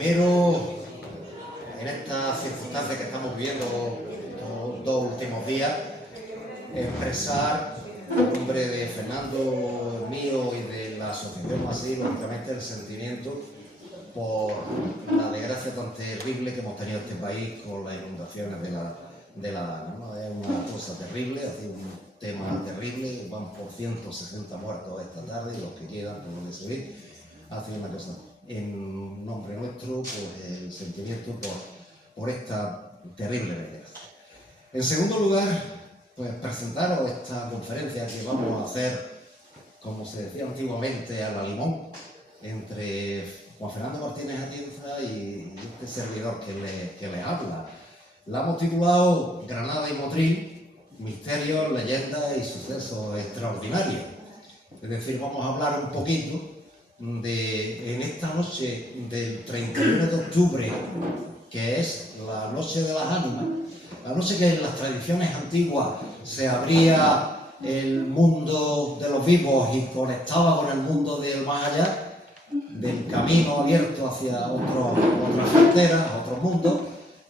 primero, en estas circunstancias que estamos viviendo estos dos últimos días, expresar en nombre de Fernando, mío y de la asociación así, lógicamente el sentimiento por la desgracia tan terrible que hemos tenido en este país con las inundaciones de la Dana, ¿no? Es una cosa terrible, ha sido un tema terrible, van por 160 muertos esta tarde y los que quedan, por lo que se ve, ha sido una cosa. En nombre nuestro, pues el sentimiento por esta terrible desgracia. En segundo lugar, pues presentaros esta conferencia que vamos a hacer, como se decía antiguamente, a la limón, entre Juan Fernando Martínez Atienza y este servidor que les habla. La hemos titulado Granada y Motril, misterios, leyendas y sucesos extraordinarios. Es decir, vamos a hablar un poquito en esta noche del 31 de octubre, que es la noche de las ánimas, la noche que en las tradiciones antiguas se abría el mundo de los vivos y conectaba con el mundo del más allá, del camino abierto hacia otras fronteras, otros mundos.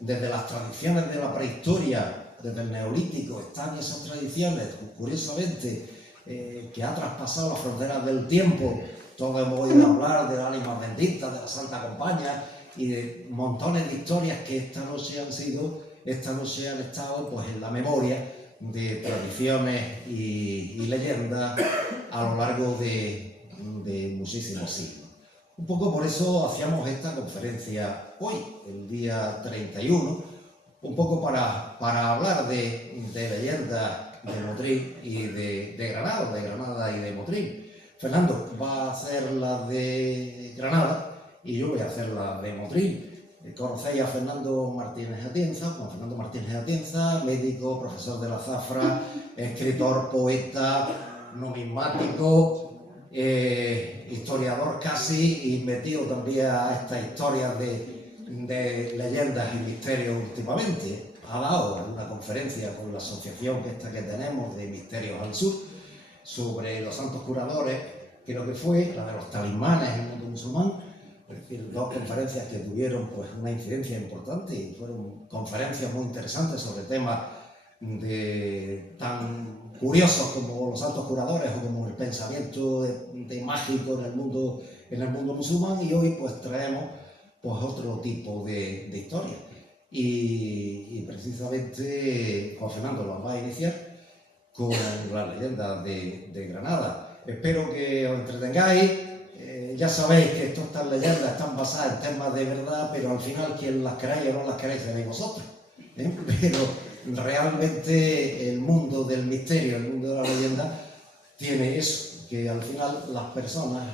Desde las tradiciones de la prehistoria, desde el neolítico, están esas tradiciones, curiosamente, que ha traspasado las fronteras del tiempo. Todos hemos oído hablar de las ánimas benditas, de la Santa Compañía y de montones de historias que esta noche han estado pues, en la memoria de tradiciones y leyendas a lo largo de muchísimos siglos. Un poco por eso hacíamos esta conferencia hoy, el día 31, un poco para hablar de leyendas de Motril y de Granada y de Motril. Fernando va a hacer la de Granada y yo voy a hacer la de Motril. Conocéis a Fernando Martínez Atienza, Juan Fernando Martínez Atienza, médico, profesor de la Zafra, escritor, poeta, numismático, historiador casi, y metido también a estas historias de leyendas y misterios últimamente. Ha dado una conferencia con la asociación que tenemos de Misterios al Sur sobre los santos curadores, creo que fue la de los talismanes en el mundo musulmán. Es decir, dos conferencias que tuvieron pues, una incidencia importante y fueron conferencias muy interesantes sobre temas tan curiosos como los santos curadores o como el pensamiento de mágico en el mundo musulmán, y hoy pues traemos pues, otro tipo de historia. Y precisamente Juan Fernando los va a iniciar con la leyenda de Granada. Espero que os entretengáis. Ya sabéis que estas leyendas están basadas en temas de verdad, pero al final quien las creáis o no las creáis seréis vosotros. Pero realmente el mundo del misterio, el mundo de la leyenda, tiene eso, que al final las personas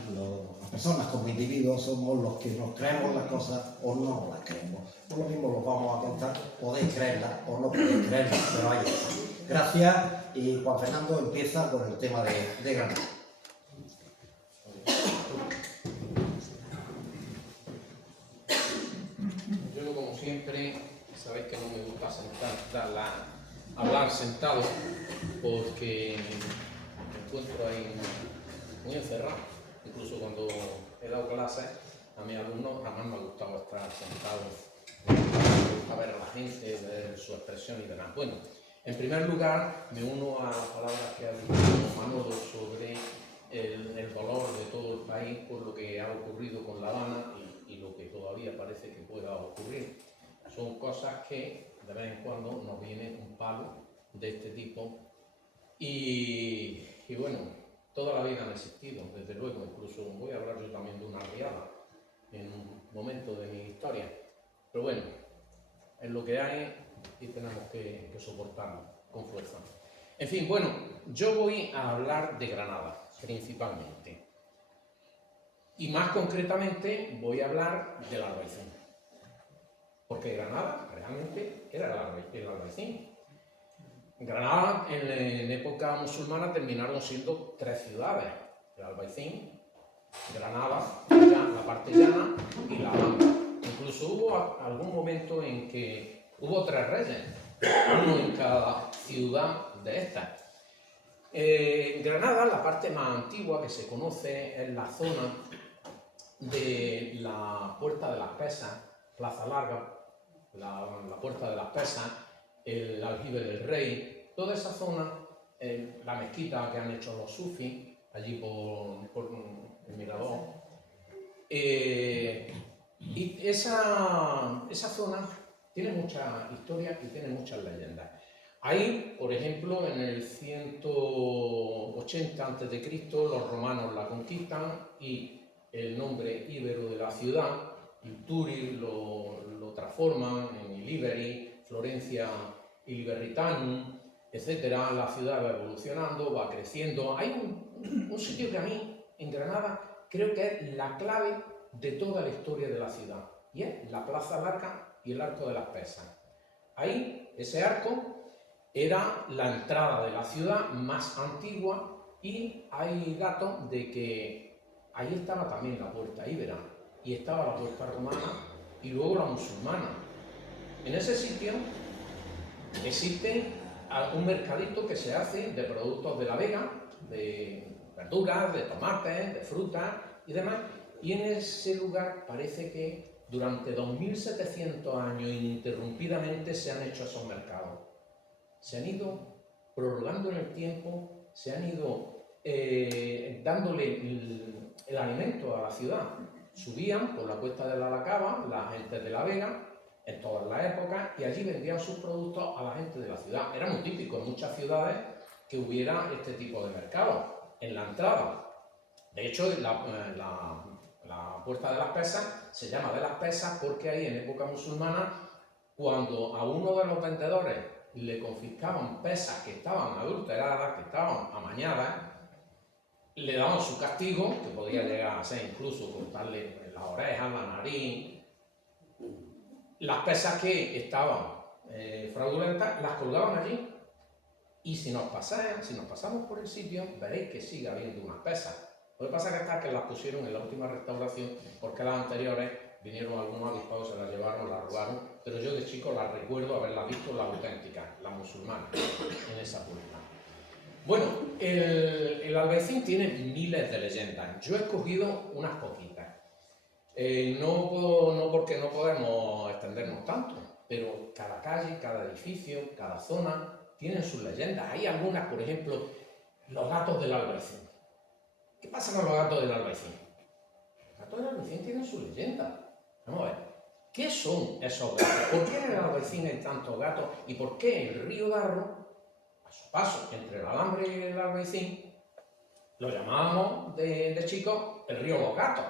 como individuos somos los que nos creemos las cosas o no las creemos. Por lo mismo los vamos a contar, podéis creerlas o no podéis creerlas, pero ahí está. Gracias, y Juan Fernando empieza con el tema de Granada. Yo, como siempre, sabéis que no me gusta hablar sentado porque me encuentro ahí muy encerrado. Incluso cuando he dado clases a mis alumnos jamás me ha gustado estar sentado, a ver a la gente, ver su expresión y demás. Bueno, en primer lugar me uno a las palabras que ha dicho Manolo sobre el dolor de todo el país por lo que ha ocurrido con La Habana y lo que todavía parece que pueda ocurrir. Son cosas que de vez en cuando nos viene un palo de este tipo y bueno, toda la vida han existido, desde luego. Incluso voy a hablar yo también de una riada en un momento de mi historia, pero bueno, es lo que hay y tenemos que soportarlo con fuerza. En fin, bueno, yo voy a hablar de Granada principalmente y más concretamente voy a hablar del Albaicín, porque Granada realmente era el Albaicín. Granada en época musulmana terminaron siendo tres ciudades: el Albaicín, Granada, la parte llana, y La Habana. Incluso hubo algún momento en que hubo tres reyes, uno en cada ciudad de estas. Granada, la parte más antigua que se conoce, es la zona de la Puerta de las Pesas, Plaza Larga, la Puerta de las Pesas, el Aljibe del Rey, toda esa zona, la mezquita que han hecho los sufis, allí por el Mirador. Y esa zona tiene mucha historia y tiene muchas leyendas. Ahí, por ejemplo, en el 180 a.C., los romanos la conquistan y el nombre íbero de la ciudad, Ilturi, lo transforman en Iliberi, Florencia Iliberritanum, etc. La ciudad va evolucionando, va creciendo. Hay un sitio que a mí, en Granada, creo que es la clave de toda la historia de la ciudad, y es la Plaza Larga y el Arco de las Pesas. Ahí, ese arco era la entrada de la ciudad más antigua y hay datos de que ahí estaba también la puerta íbera y estaba la puerta romana y luego la musulmana. En ese sitio existe un mercadito que se hace de productos de la Vega, de verduras, de tomates, de frutas y demás, y en ese lugar parece que durante 2700 años ininterrumpidamente se han hecho esos mercados. Se han ido prorrogando en el tiempo, se han ido dándole el alimento a la ciudad. Subían por la cuesta de la Alacaba la gente de la Vega en todas las épocas y allí vendían sus productos a la gente de la ciudad. Era muy típico en muchas ciudades que hubiera este tipo de mercado en la entrada. De hecho, la Puerta de las Pesas se llama de las Pesas porque ahí en época musulmana, cuando a uno de los vendedores le confiscaban pesas que estaban adulteradas, que estaban amañadas, le daban su castigo, que podía llegar a ser incluso cortarle las orejas, la nariz. Las pesas que estaban fraudulentas las colgaban allí, y si nos pasamos por el sitio, veréis que sigue habiendo unas pesas. Lo que pasa es que estas que las pusieron en la última restauración, porque las anteriores vinieron algunos avispados, se las llevaron, las robaron, pero yo de chico las recuerdo haberlas visto, las auténticas, las musulmanas, en esa puerta. Bueno, el Albaicín tiene miles de leyendas. Yo he escogido unas poquitas. No porque no podemos extendernos tanto, pero cada calle, cada edificio, cada zona tienen sus leyendas. Hay algunas, por ejemplo, los gatos del Albaicín. ¿Qué pasa con los gatos del Albaicín? Los gatos del Albaicín tienen su leyenda. Vamos a ver, ¿qué son esos gatos? ¿Por qué en el Albaicín hay tantos gatos? ¿Y por qué el río Darro, a su paso entre el Alambre y el Albaicín, lo llamábamos de chicos el río Los Gatos?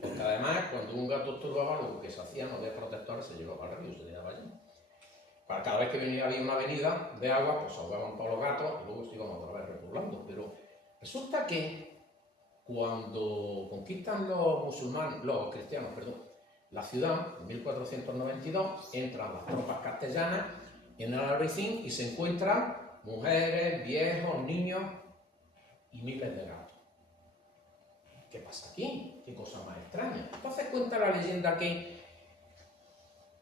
Porque además, cuando un gato estorbaba, lo que se hacía no de protector, se llevaba al río, se tiraba allí. Cada vez que había una avenida de agua, pues se ahogaban todos los gatos y luego se iban otra vez repoblando. Pero resulta que cuando conquistan los cristianos, la ciudad, en 1492, entran las tropas castellanas en el Albaicín y se encuentran mujeres, viejos, niños y miles de gatos. ¿Qué pasa aquí? ¿Qué cosa más extraña? Entonces cuenta la leyenda que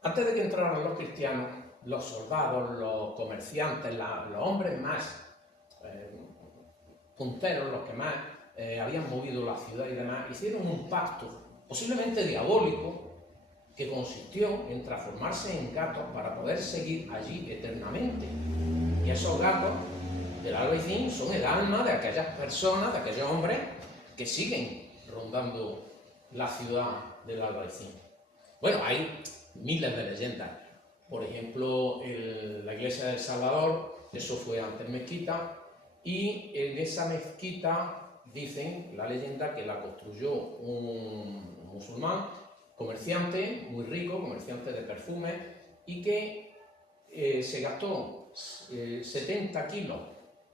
antes de que entraran los cristianos, los soldados, los comerciantes, los hombres más punteros, los que más habían movido la ciudad y demás, hicieron un pacto, posiblemente diabólico, que consistió en transformarse en gatos para poder seguir allí eternamente. Y esos gatos del Albaicín son el alma de aquellas personas, de aquellos hombres que siguen rondando la ciudad del Albaicín. Bueno, hay miles de leyendas. Por ejemplo, la iglesia del Salvador, eso fue antes mezquita, y en esa mezquita dicen la leyenda que la construyó un musulmán, comerciante muy rico, comerciante de perfumes, y que se gastó 70 kilos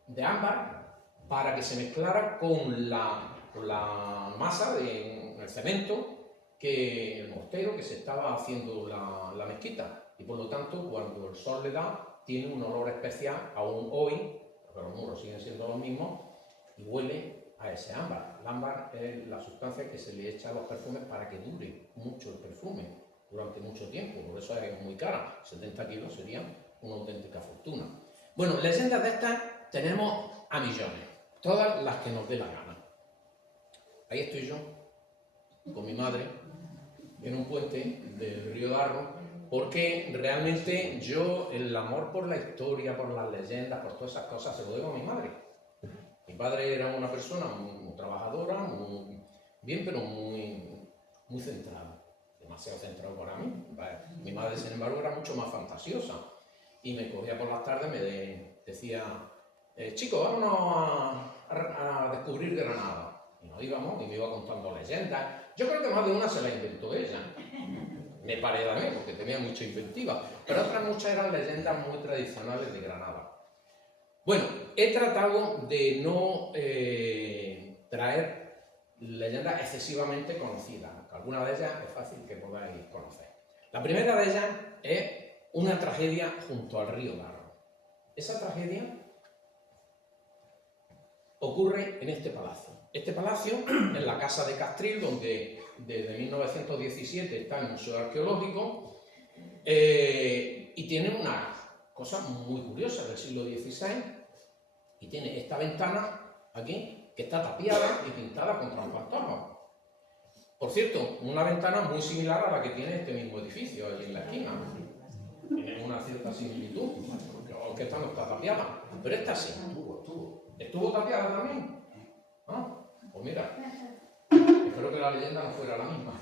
de ámbar para que se mezclara con la masa el cemento, que el mortero que se estaba haciendo la mezquita, y por lo tanto cuando el sol le da tiene un olor especial aún hoy, porque los muros siguen siendo los mismos, y huele a ese ámbar. El ámbar es la sustancia que se le echa a los perfumes para que dure mucho el perfume durante mucho tiempo, por eso es muy cara. 70 kilos sería una auténtica fortuna. Bueno, leyendas de estas tenemos a millones, todas las que nos dé la gana. Ahí estoy yo, con mi madre en un puente del río Darro, porque realmente yo el amor por la historia, por las leyendas, por todas esas cosas se lo debo a mi madre. Mi padre era una persona muy trabajadora, muy bien, pero muy centrada, demasiado centrado para mí. Mi madre, sin embargo, era mucho más fantasiosa y me cogía por las tardes, me decía, chicos, vámonos a descubrir Granada. Y nos íbamos y me iba contando leyendas. Yo creo que más de una se la inventó ella. Me parece a mí, porque tenía mucha inventiva. Pero otras muchas eran leyendas muy tradicionales de Granada. Bueno, he tratado de no traer leyendas excesivamente conocidas. Algunas de ellas es fácil que podáis conocer. La primera de ellas es una tragedia junto al río Darro. Esa tragedia ocurre en este palacio. Este palacio es la Casa de Castril, donde desde 1917 está el Museo Arqueológico, y tiene una cosa muy curiosa del siglo XVI, y tiene esta ventana aquí que está tapiada y pintada con trampantojas. Por cierto, una ventana muy similar a la que tiene este mismo edificio allí en la esquina. Tiene una cierta similitud, aunque esta no está tapiada, pero esta sí. ¿Estuvo tapiada también? ¿Ah? Pues mira, espero que la leyenda no fuera la misma.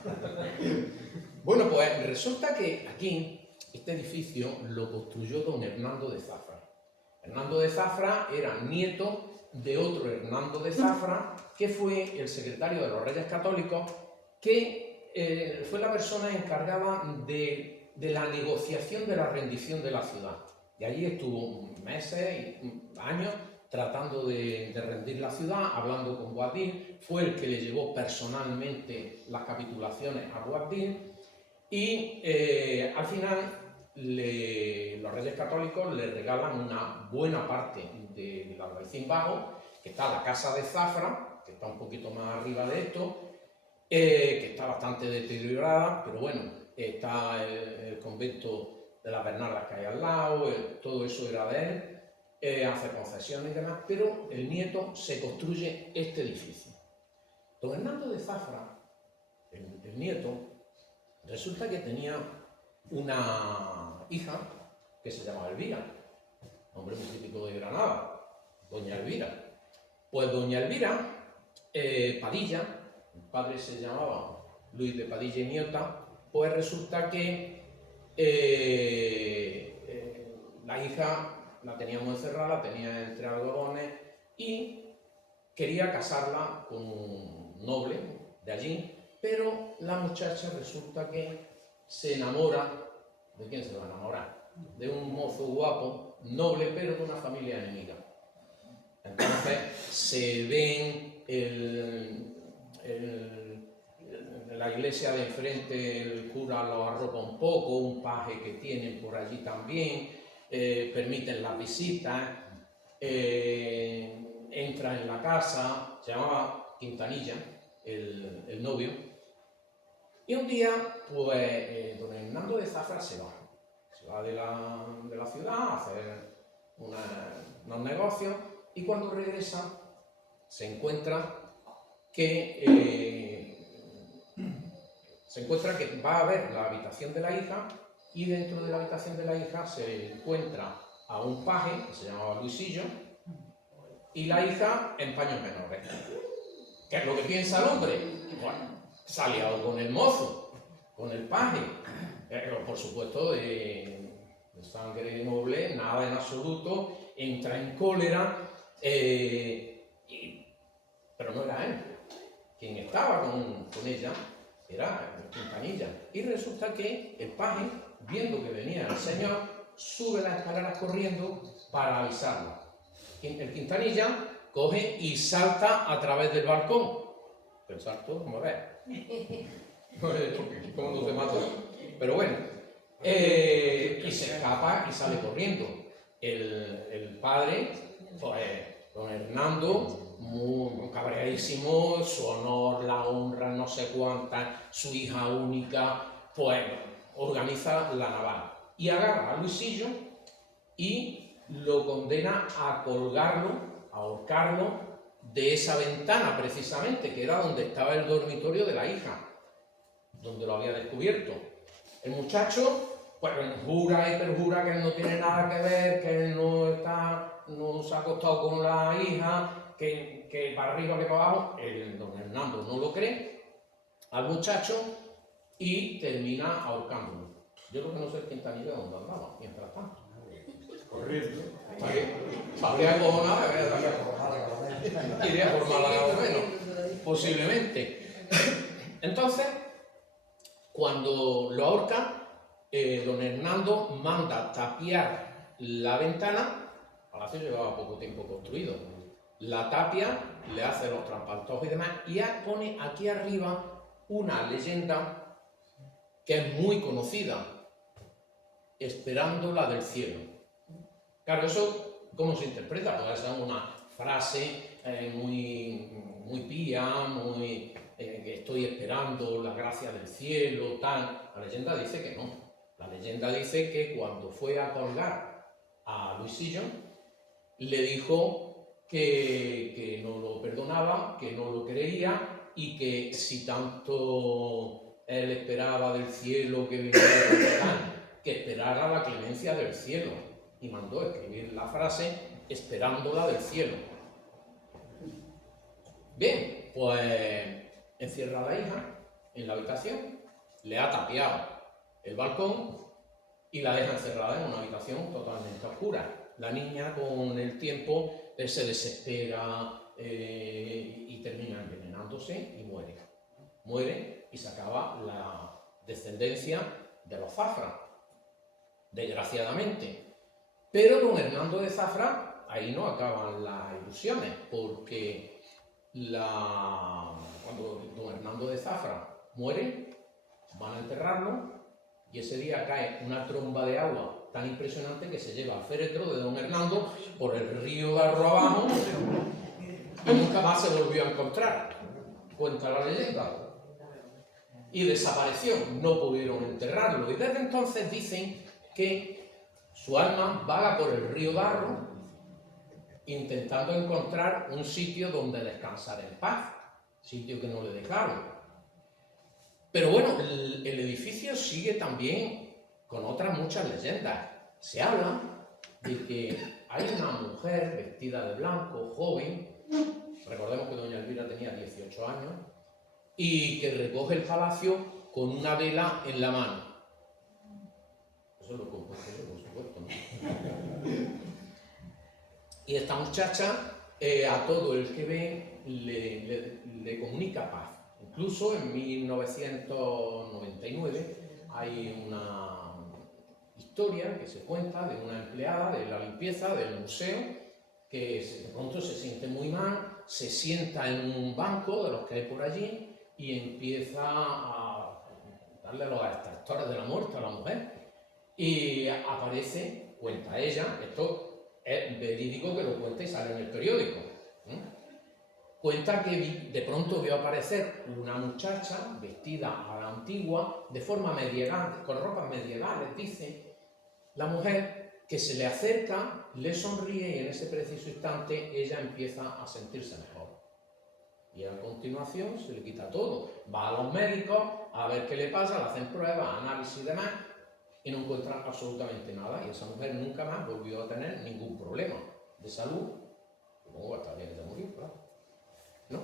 Bueno, pues resulta que aquí, este edificio lo construyó don Hernando de Zafra. Hernando de Zafra era nieto de otro Hernando de Zafra, que fue el secretario de los Reyes Católicos, que fue la persona encargada de la negociación de la rendición de la ciudad. Y allí estuvo meses y años tratando de rendir la ciudad, hablando con Boabdil. Fue el que le llevó personalmente las capitulaciones a Boabdil, y al final los Reyes Católicos le regalan una buena parte del Albaicín Bajo, que está la Casa de Zafra, que está un poquito más arriba de esto, que está bastante deteriorada, pero bueno, está el convento de las Bernardas que hay al lado, todo eso era de él, hace concesiones y demás, pero el nieto se construye este edificio. Don Hernando de Zafra, el nieto, resulta que tenía una hija que se llamaba Elvira, nombre muy típico de Granada, doña Elvira. Pues doña Elvira Padilla, el padre se llamaba Luis de Padilla y Niota, pues resulta que la hija la tenía muy encerrada, la tenía entre algodones y quería casarla con un noble de allí, pero la muchacha resulta que se enamora. ¿De quién se va a enamorar? De un mozo guapo, noble, pero de una familia enemiga. Entonces se ven en la iglesia de enfrente, el cura lo arropa un poco, un paje que tienen por allí también, permiten las visitas, entra en la casa, se llamaba Quintanilla, el novio, y un día, pues, don Hernando de Zafra se va de la ciudad a hacer unos negocios, y cuando regresa se encuentra que va a ver la habitación de la hija, y dentro de la habitación de la hija se encuentra a un paje que se llamaba Luisillo y la hija en paños menores. ¿Qué es lo que piensa el hombre? Bueno, se ha liado con el mozo, con el paje, pero por supuesto de sangre noble, nada en absoluto, entra en cólera, pero no era él. Quien estaba con ella era Quintanilla. Y resulta que el paje, viendo que venía el señor, sube las escaleras corriendo para avisarla. El Quintanilla coge y salta a través del balcón. El salto, como ves, como no se mató. Pero bueno, y se escapa y sale corriendo. El padre, pues, don Hernando, muy cabreadísimo, su honor, la honra, no sé cuánta, su hija única, pues organiza la naval y agarra a Luisillo y lo condena a colgarlo, a ahorcarlo de esa ventana precisamente, que era donde estaba el dormitorio de la hija, donde lo había descubierto. El muchacho, pues jura y perjura que él no tiene nada que ver, que él no se ha acostado con la hija, que para arriba, que para abajo. El don Hernando no lo cree al muchacho y termina ahorcándolo. Yo lo que no sé quién está ni de dónde andaba, mientras tanto. Corriendo. Sabría acojonado, iría por Málaga o menos, posiblemente. Entonces, cuando lo ahorca, don Hernando manda tapiar la ventana. El palacio llevaba poco tiempo construido. La tapia, le hace los traspantojos y demás, y pone aquí arriba una leyenda que es muy conocida: esperándola del cielo. Claro, eso, ¿cómo se interpreta? Pues es una frase muy pía, que estoy esperando la gracia del cielo, tal. La leyenda dice que no. La leyenda dice que cuando fue a colgar a Luisillo, le dijo que no lo perdonaba, que no lo creía, y que si tanto él esperaba del cielo que viniera, que esperara la clemencia del cielo. Y mandó escribir la frase esperándola del cielo. Bien, pues encierra a la hija en la habitación, le ha tapiado el balcón y la deja encerrada en una habitación totalmente oscura. La niña, con el tiempo, se desespera y termina envenenándose y muere. Muere y se acaba la descendencia de los Zafra, desgraciadamente. Pero don Hernando de Zafra, ahí no acaban las ilusiones, porque cuando don Hernando de Zafra muere, van a enterrarlo, y ese día cae una tromba de agua tan impresionante que se lleva el féretro de don Hernando por el río de Arro abajo y nunca más se volvió a encontrar, cuenta la leyenda. Y desapareció, no pudieron enterrarlo, y desde entonces dicen que su alma vaga por el río Darro intentando encontrar un sitio donde descansar en paz, sitio que no le dejaron. Pero bueno, el edificio sigue también con otras muchas leyendas. Se habla de que hay una mujer vestida de blanco, joven, recordemos que doña Elvira tenía 18 años, y que recoge el palacio con una vela en la mano. Eso lo compuesto yo, por supuesto, ¿no? Y esta muchacha, a todo el que ve, le comunica paz. Incluso en 1999 hay una historia que se cuenta de una empleada de la limpieza del museo que de pronto se siente muy mal, se sienta en un banco de los que hay por allí y empieza a darle los extractores de la muerte a la mujer. Y aparece, cuenta ella, esto es verídico que lo cuenta y sale en el periódico. Cuenta que de pronto vio aparecer una muchacha vestida a la antigua, de forma medieval, con ropas medievales, dice. La mujer que se le acerca, le sonríe y en ese preciso instante ella empieza a sentirse mejor. Y a continuación se le quita todo. Va a los médicos a ver qué le pasa, le hacen pruebas, análisis y demás, y no encuentran absolutamente nada. Y esa mujer nunca más volvió a tener ningún problema de salud. Supongo hasta bien de morir, claro. ¿No?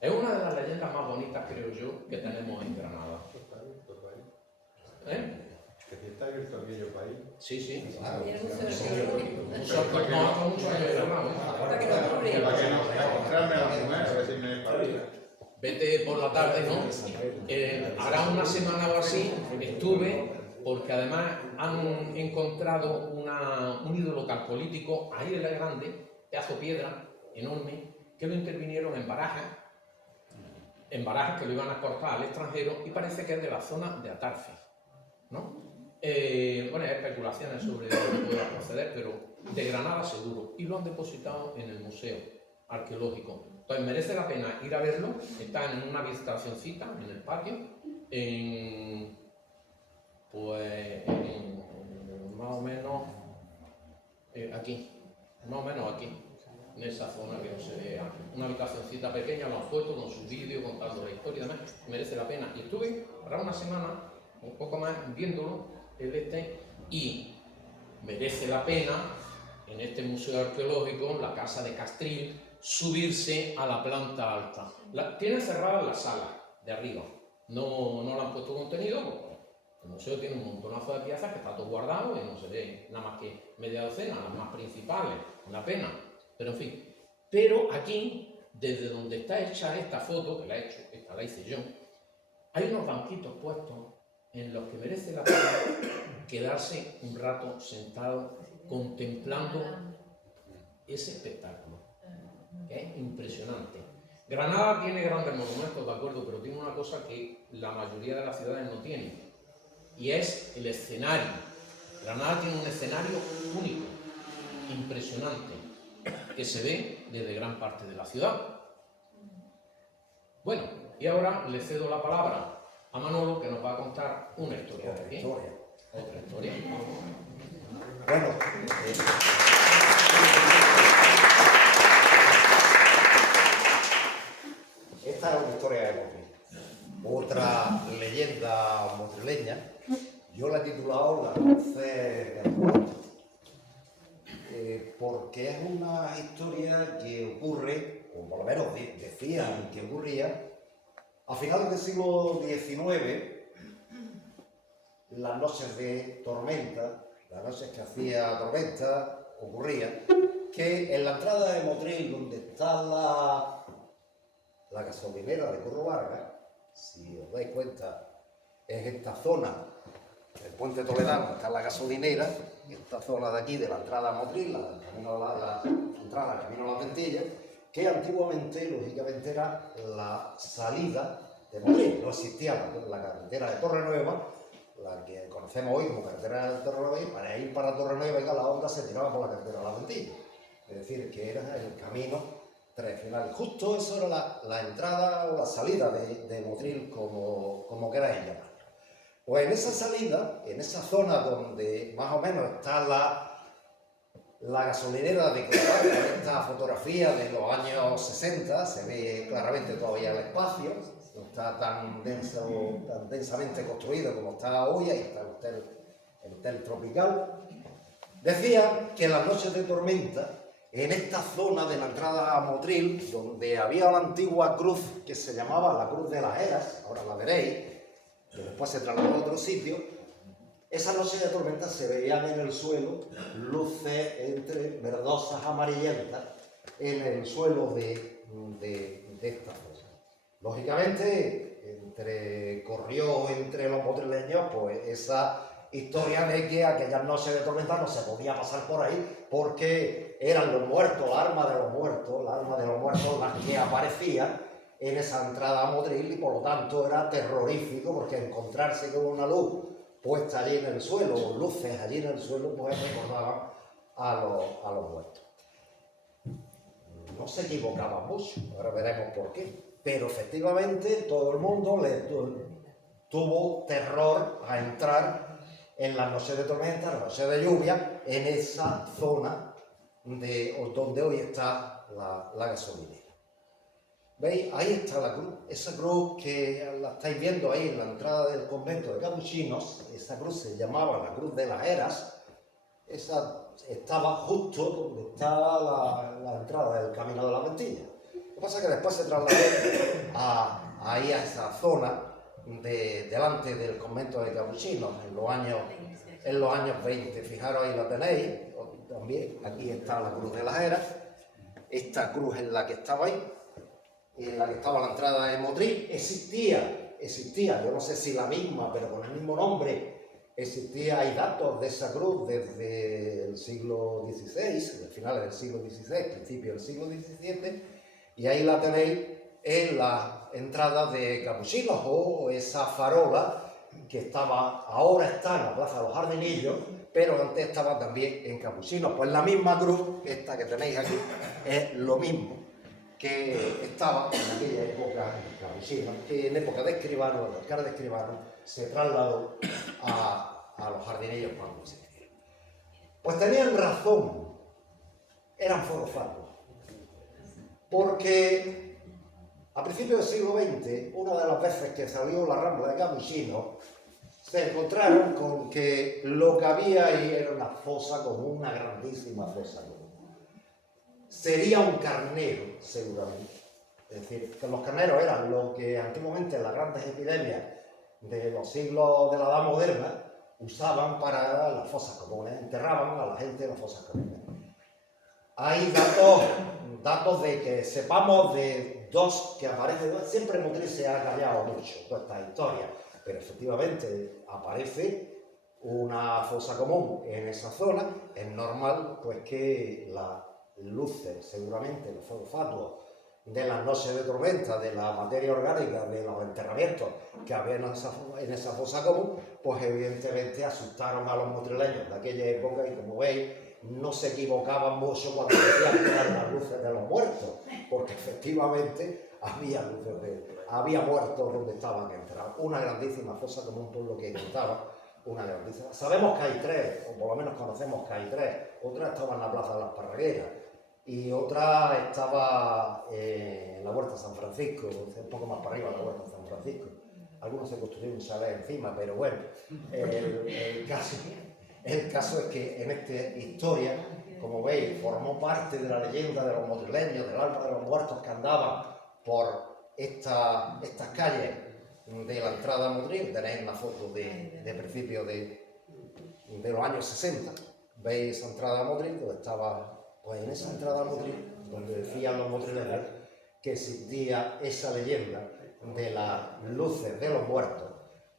Es una de las leyendas más bonitas, creo yo, que tenemos en Granada. ¿Eh? Que si está abierto aquello país. Sí, sí. Claro. Para que no encontrarme a la mujer, a ver si me espabila. Vete por la tarde, ¿no? Hará una semana o así estuve, porque además han encontrado un ídolo calcolítico ahí en la Grande, pedazo de piedra enorme, que lo intervinieron en barajas que lo iban a cortar al extranjero, y parece que es de la zona de Atarfe, ¿no? Bueno, hay especulaciones sobre lo que pueda proceder, pero de Granada seguro, y lo han depositado en el museo arqueológico. Entonces merece la pena ir a verlo. Está en una habitacioncita en el patio, más o menos aquí, más o menos aquí. en esa zona que no se vea. Una habitacioncita pequeña, lo han puesto con sus vídeos, contando la historia y demás, merece la pena. Y estuve para una semana, un poco más, viéndolo, y merece la pena, en este museo arqueológico, la casa de Castril, subirse a la planta alta. Tienen cerrada la sala de arriba, no le han puesto contenido, porque el museo tiene un montonazo de piezas que está todo guardado y no se ve nada más que media docena, las más principales, una pena, pero en fin. Pero aquí, desde donde está hecha esta foto, que la he hecho, esta la hice yo, hay unos banquitos puestos en los que merece la pena quedarse un rato sentado contemplando ese espectáculo, que es impresionante. Granada tiene grandes monumentos, de acuerdo, pero tiene una cosa que la mayoría de las ciudades no tienen, y es el escenario. Granada tiene un escenario único, impresionante, que se ve desde gran parte de la ciudad. Bueno, y ahora le cedo la palabra a Manolo, que nos va a contar una historia. Otra historia. Otra historia. Bueno, esta es una historia de Motril. Otra leyenda motrileña. Yo la he titulado La Cruz del Muerto, porque es una historia que ocurre, o por lo menos decían que ocurría, a finales del siglo XIX, las noches de tormenta, las noches que hacía tormenta, ocurría que en la entrada de Motril, donde está la gasolinera de Curro Vargas, si os dais cuenta, es esta zona, el puente toledano, está la gasolinera, esta zona de aquí, de la entrada a Motril, la entrada al camino a la Ventilla, que antiguamente, lógicamente, era la salida de Motril. No existía la carretera de Torrenueva, la que conocemos hoy como carretera de Torrenueva, y para ir para Torrenueva y la onda se tiraba por la carretera de la Ventilla. Es decir, que era el camino tradicional. Justo eso era la entrada o la salida de Motril, como queráis llamarlo. Pues en esa salida, en esa zona donde más o menos está la gasolinera de Clavada, en esta fotografía de los años 60, se ve claramente todavía el espacio, no está tan densamente construido como está hoy, ahí está el hotel Tropical. Decía que en las noches de tormenta, en esta zona de la entrada a Motril, donde había una antigua cruz que se llamaba la Cruz de las Heras, ahora la veréis, que después se trasladó a otro sitio, esa noche de tormenta se veían en el suelo luces entre verdosas amarillentas en el suelo de esta zona. Lógicamente, corrió entre los motrileños pues esa historia de que aquellas noches de tormenta no se podía pasar por ahí porque eran los muertos, la arma de los muertos las que aparecían en esa entrada a Motril, y por lo tanto era terrorífico, porque encontrarse con una luz puesta allí en el suelo, o luces allí en el suelo, pues recordaban a los muertos. No se equivocaban mucho, ahora veremos por qué, pero efectivamente todo el mundo tuvo terror a entrar en las noches de tormenta, las noches de lluvia, en esa zona donde hoy está la gasolinera. ¿Veis? Ahí está la cruz, esa cruz que la estáis viendo ahí en la entrada del convento de Capuchinos. Esa cruz se llamaba la Cruz de las Heras. Esa estaba justo donde está la entrada del camino de la Ventilla. Lo que pasa es que después se trasladó ahí a esa zona delante del convento de Capuchinos en los años 20. Fijaros, ahí la tenéis. También aquí está la Cruz de las Heras. Esta cruz es la que estaba ahí, en la que estaba la entrada de Motril. Existía, yo no sé si la misma, pero con el mismo nombre, hay datos de esa cruz desde el siglo XVI, finales del siglo XVI, principios del siglo XVII, y ahí la tenéis en la entrada de Capuchinos, o esa farola que ahora está en la Plaza de los Jardinillos, pero antes estaba también en Capuchinos. Pues la misma cruz, esta que tenéis aquí, es lo mismo que estaba en aquella época en Capuchinos, que en época de Escribano, el alcalde de Escribano, se trasladó a los Jardinillos cuando se hicieron. Pues tenían razón, eran forofacos. Porque a principios del siglo XX, una de las veces que salió la Rambla de Capuchino, se encontraron con que lo que había ahí era una fosa común, una grandísima fosa común. Sería un carnero, seguramente. Es decir, que los carneros eran lo que antiguamente en las grandes epidemias de los siglos de la Edad Moderna usaban para las fosas comunes, enterraban a la gente en las fosas comunes. Hay datos de que sepamos de dos que aparecen, siempre Motril se ha callado mucho toda esta historia, pero efectivamente aparece una fosa común en esa zona. Es normal pues que las luces, seguramente los fuegos fatuos de las noches de tormenta, de la materia orgánica, de los enterramientos que había en esa fosa común, pues evidentemente asustaron a los motrileños de aquella época, y como veis, no se equivocaban mucho cuando decían que eran las luces de los muertos, porque efectivamente había muertos donde estaban enterrados. Una grandísima fosa común, por lo que contaba, una grandísima. Sabemos que hay tres, o por lo menos conocemos que hay tres. Otra estaba en la Plaza de las Parragueras, y otra estaba en la Huerta de San Francisco, un poco más para arriba de la Huerta de San Francisco. Algunos se construyeron un chalet encima, pero bueno, el caso es que en esta historia, como veis, formó parte de la leyenda de los motrileños, del alma de los muertos que andaban por estas calles de la entrada a Motril. Tenéis una foto de principios de los años 60. Veis esa entrada a Motril, donde estaba. Pues en esa entrada a Motril, donde decían los motrileños que existía esa leyenda de las luces de los muertos,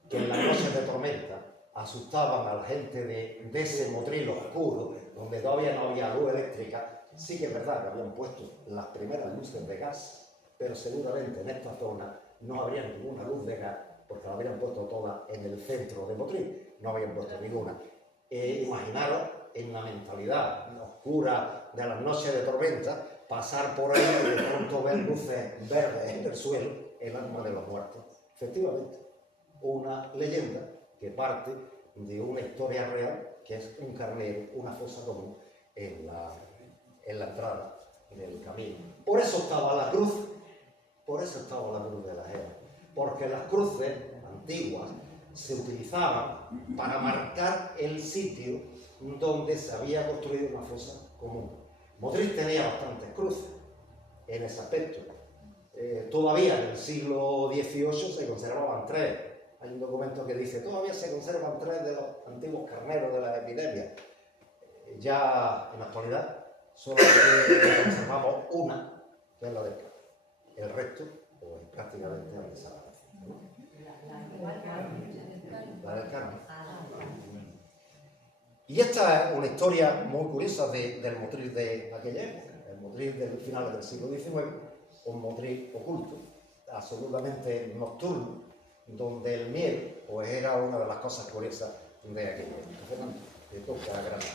que en las noches de tormenta asustaban a la gente de ese Motril oscuro, donde todavía no había luz eléctrica. Sí que es verdad que habían puesto las primeras luces de gas, pero seguramente en esta zona no habría ninguna luz de gas, porque la habrían puesto todas en el centro de Motril, no habían puesto ninguna. Imaginaros en la mentalidad oscura de las noches de tormenta, pasar por ahí y de pronto ver luces verdes en el suelo, el alma de los muertos. Efectivamente, una leyenda que parte de una historia real, que es un carnero, una fosa común en la entrada del camino. Por eso estaba la cruz de la Gea, porque las cruces antiguas se utilizaban para marcar el sitio donde se había construido una fosa común. Motril tenía bastantes cruces en ese aspecto. Todavía en el siglo XVIII se conservaban tres. Hay un documento que dice todavía se conservan tres de los antiguos carneros de las epidemias. Ya en la actualidad solo conservamos una, que es la del Carmen. El resto, pues prácticamente han desaparecido. La del Carmen. Y esta es una historia muy curiosa del Motril de aquella época, el Motril del final del siglo XIX, un Motril oculto, absolutamente nocturno, donde el miedo pues, era una de las cosas curiosas de aquella época. Fernando, te toca Granada.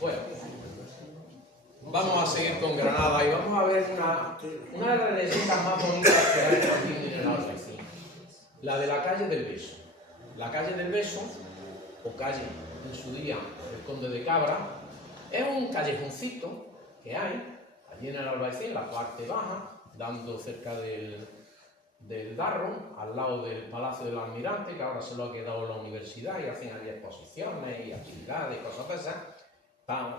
Bueno, vamos a seguir con Granada y vamos a ver una de las leyendas más bonitas que hay aquí en el Albaicín. La de la calle del Beso. La calle del Beso, o calle en su día del Conde de Cabra, es un callejoncito que hay allí en el Albaicín, la parte baja, dando cerca del Darro, al lado del Palacio del Almirante, que ahora se lo ha quedado la universidad y hacen allí exposiciones y actividades y cosas de esas.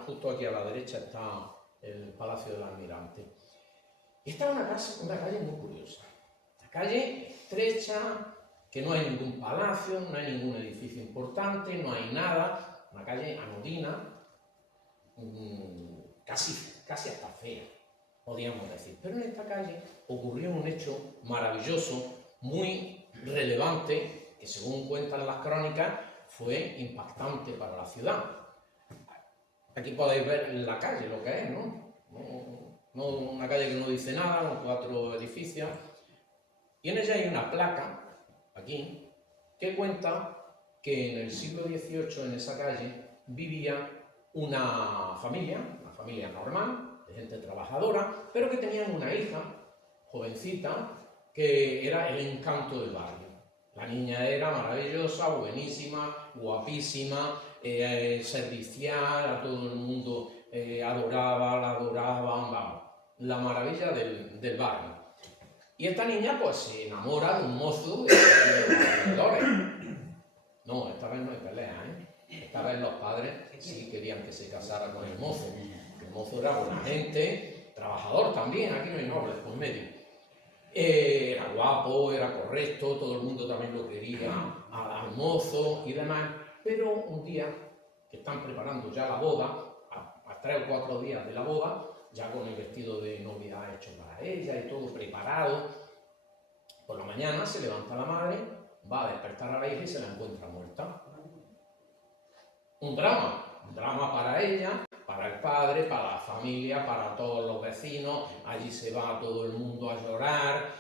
Justo aquí a la derecha está el Palacio del Almirante. Y está una calle muy curiosa. La calle estrecha, que no hay ningún palacio, no hay ningún edificio importante, no hay nada, una calle anodina, casi hasta fea, podríamos decir. Pero en esta calle ocurrió un hecho maravilloso, muy relevante, que según cuentan las crónicas, fue impactante para la ciudad. Aquí podéis ver la calle, lo que es, ¿no? No una calle que no dice nada, con 4 edificios. Y en ella hay una placa, aquí, que cuenta que en el siglo XVIII en esa calle vivía una familia normal, de gente trabajadora, pero que tenían una hija, jovencita, que era el encanto del barrio. La niña era maravillosa, buenísima, guapísima, servicial, a todo el mundo adoraba, la adoraban, vamos, la maravilla del barrio. Y esta niña pues se enamora de un mozo de alrededores. No, esta vez no hay pelea, Esta vez los padres sí querían que se casara con el mozo. El mozo era buena gente, trabajador también, aquí no hay nobles por medio. Era guapo, era correcto, todo el mundo también lo quería al mozo y demás. Pero un día que están preparando ya la boda, a 3 o 4 días de la boda, ya con el vestido de novia hecho para ella y todo preparado, por la mañana se levanta la madre, va a despertar a la hija y se la encuentra muerta. Un drama para ella, para el padre, para la familia, para todos los vecinos. Allí se va todo el mundo a llorar,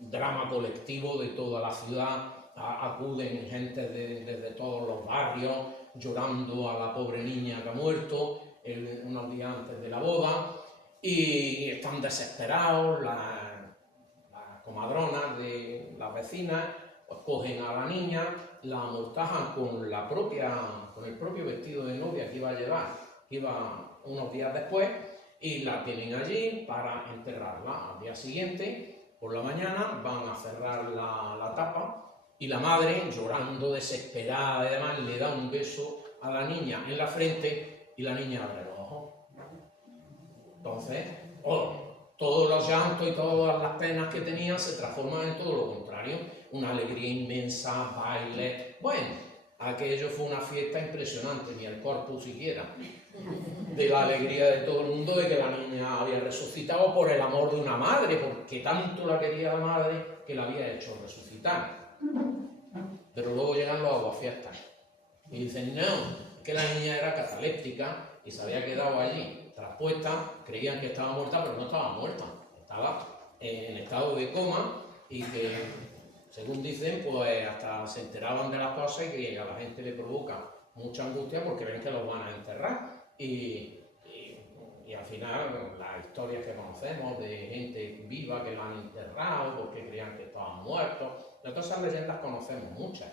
drama colectivo de toda la ciudad, acuden gente desde todos los barrios llorando a la pobre niña que ha muerto unos días antes de la boda, y están desesperados. Las comadronas de las vecinas pues cogen a la niña, la amortajan con el propio vestido de novia que iba a llevar, que iba unos días después, y la tienen allí para enterrarla. Al día siguiente, por la mañana, van a cerrar la tapa, y la madre, llorando, desesperada y demás, le da un beso a la niña en la frente, y la niña abre los ojos. Entonces, todos los llantos y todas las penas que tenía se transforman en todo lo contrario, una alegría inmensa, baile. Bueno, aquello fue una fiesta impresionante, ni el corpus siquiera, de la alegría de todo el mundo de que la niña había resucitado por el amor de una madre, porque tanto la quería la madre que la había hecho resucitar. Pero luego llegan los aguafiestas y dicen, no, es que la niña era cataléptica y se había quedado allí traspuesta, creían que estaba muerta, pero no estaba muerta, estaba en estado de coma, y que, según dicen, pues hasta se enteraban de las cosas, y que a la gente le provoca mucha angustia porque ven que los van a enterrar, y al final las historias que conocemos de gente viva que la han enterrado porque creían que estaban muertos, de todas esas leyendas conocemos muchas,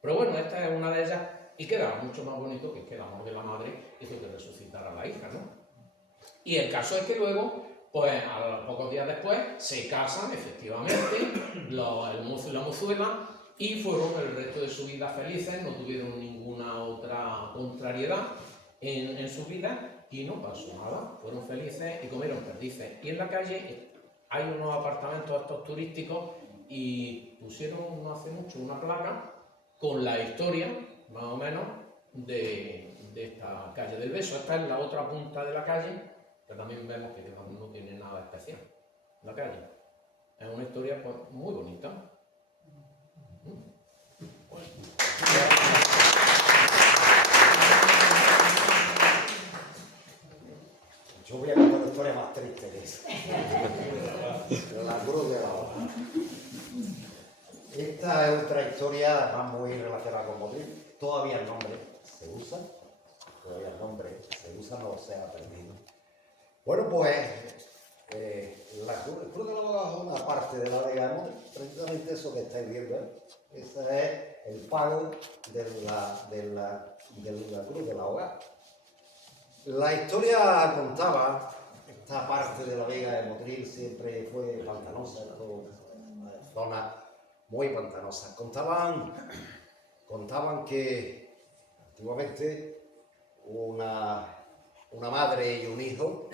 pero bueno, esta es una de ellas, y queda mucho más bonito que el amor de la madre hizo que resucitara a la hija, ¿no? Y el caso es que luego, pues a los pocos días después, se casan efectivamente el mozo y la mozuela, y fueron el resto de su vida felices, no tuvieron ninguna otra contrariedad en su vida, y no pasó nada, fueron felices y comieron perdices. Y en la calle hay unos apartamentos estos turísticos, y pusieron no hace mucho una placa con la historia, más o menos, de esta calle del Beso. Esta es la otra punta de la calle, que también vemos que no tiene nada especial, la calle. Es una historia pues, muy bonita. Yo voy a contar una historia más triste que esa. La cruz de la hoja. Esta es otra historia más muy relacionada con Motril. Todavía el nombre se usa, no se ha perdido. Bueno, pues la cruz de la hoja es una parte de la Vega de Motril, precisamente eso que estáis viendo. Ese es el pago de la cruz de la hoja. La historia contaba, esta parte de la Vega de Motril siempre fue pantanosa, era una zona muy pantanosa. Contaban que antiguamente una madre y un hijo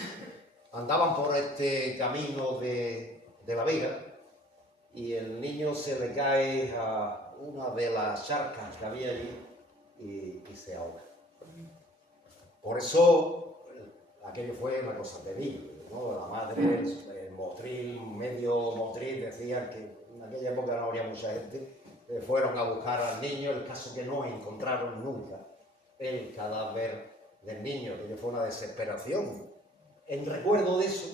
andaban por este camino de la Vega, y el niño se le cae a una de las charcas que había allí y se ahoga. Por eso, aquello fue una cosa terrible, ¿no? La madre, el Motril, medio Motril, decían que en aquella época no habría mucha gente, fueron a buscar al niño, el caso que no encontraron nunca el cadáver del niño, que fue una desesperación. En recuerdo de eso,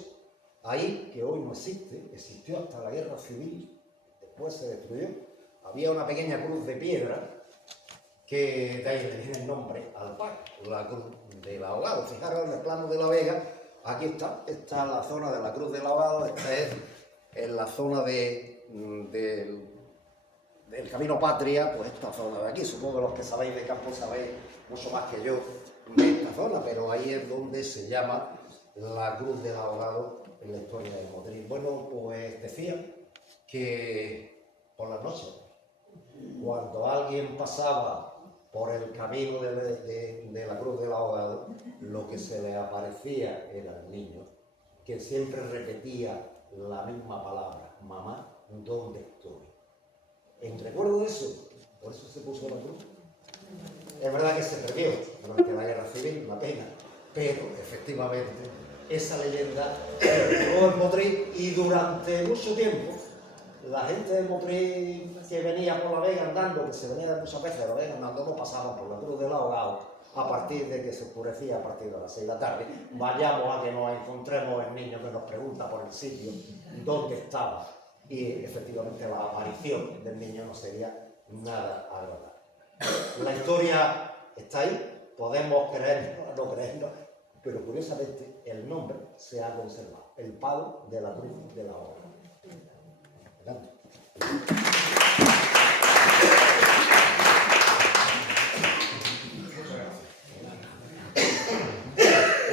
ahí, que hoy no existe, existió hasta la guerra civil, después se destruyó, había una pequeña cruz de piedra, que de ahí le viene el nombre al parque, la cruz del ahogado. Fijaros en el plano de la Vega, aquí está, esta es la zona de la cruz del ahogado, esta es en la zona de del Camino Patria, pues esta zona de aquí. Supongo que los que sabéis de campo sabéis mucho más que yo de esta zona, pero ahí es donde se llama la Cruz del Ahogado en la historia de Motril. Bueno, pues decía que por las noches, cuando alguien pasaba por el camino de la Cruz del Ahogado, lo que se le aparecía era el niño, que siempre repetía la misma palabra: mamá, ¿dónde estoy? En recuerdo de eso, por eso se puso la cruz. Es verdad que se perdió durante la Guerra Civil, una pena, pero efectivamente esa leyenda quedó en Motril, y durante mucho tiempo la gente de Motril que venía por la Vega andando, que se venía muchas veces de la Vega andando, no pasaban por la Cruz del Ahogado a partir de que se oscurecía, a partir de las 6 de la tarde. Vayamos a que nos encontremos el niño que nos pregunta por el sitio dónde estaba, y efectivamente la aparición del niño no sería nada agradable. La historia está ahí, podemos creerlo o no creerlo, pero curiosamente el nombre se ha conservado: el palo de la Cruz del Ahogado. Adelante.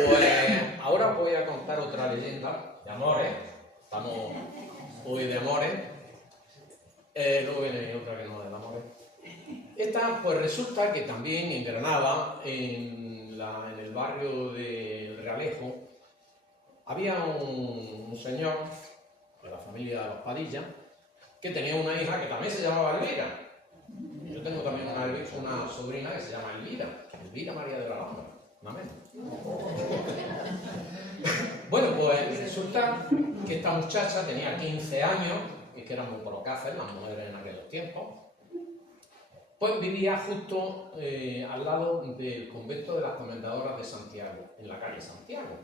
Pues ahora voy a contar otra leyenda de amores. Estamos hoy de amores. Luego viene otra que no es de amores. Esta, pues resulta que también en Granada, en el barrio del Realejo, había un señor de la familia de los Padilla que tenía una hija que también se llamaba Elvira. Yo tengo también una sobrina que se llama Elvira María de la Alhambra, nada menos. Bueno, pues resulta que esta muchacha tenía 15 años, y que eran muy colocazas las mujeres en aquellos tiempos. Pues vivía justo al lado del convento de las Comendadoras de Santiago, en la calle Santiago,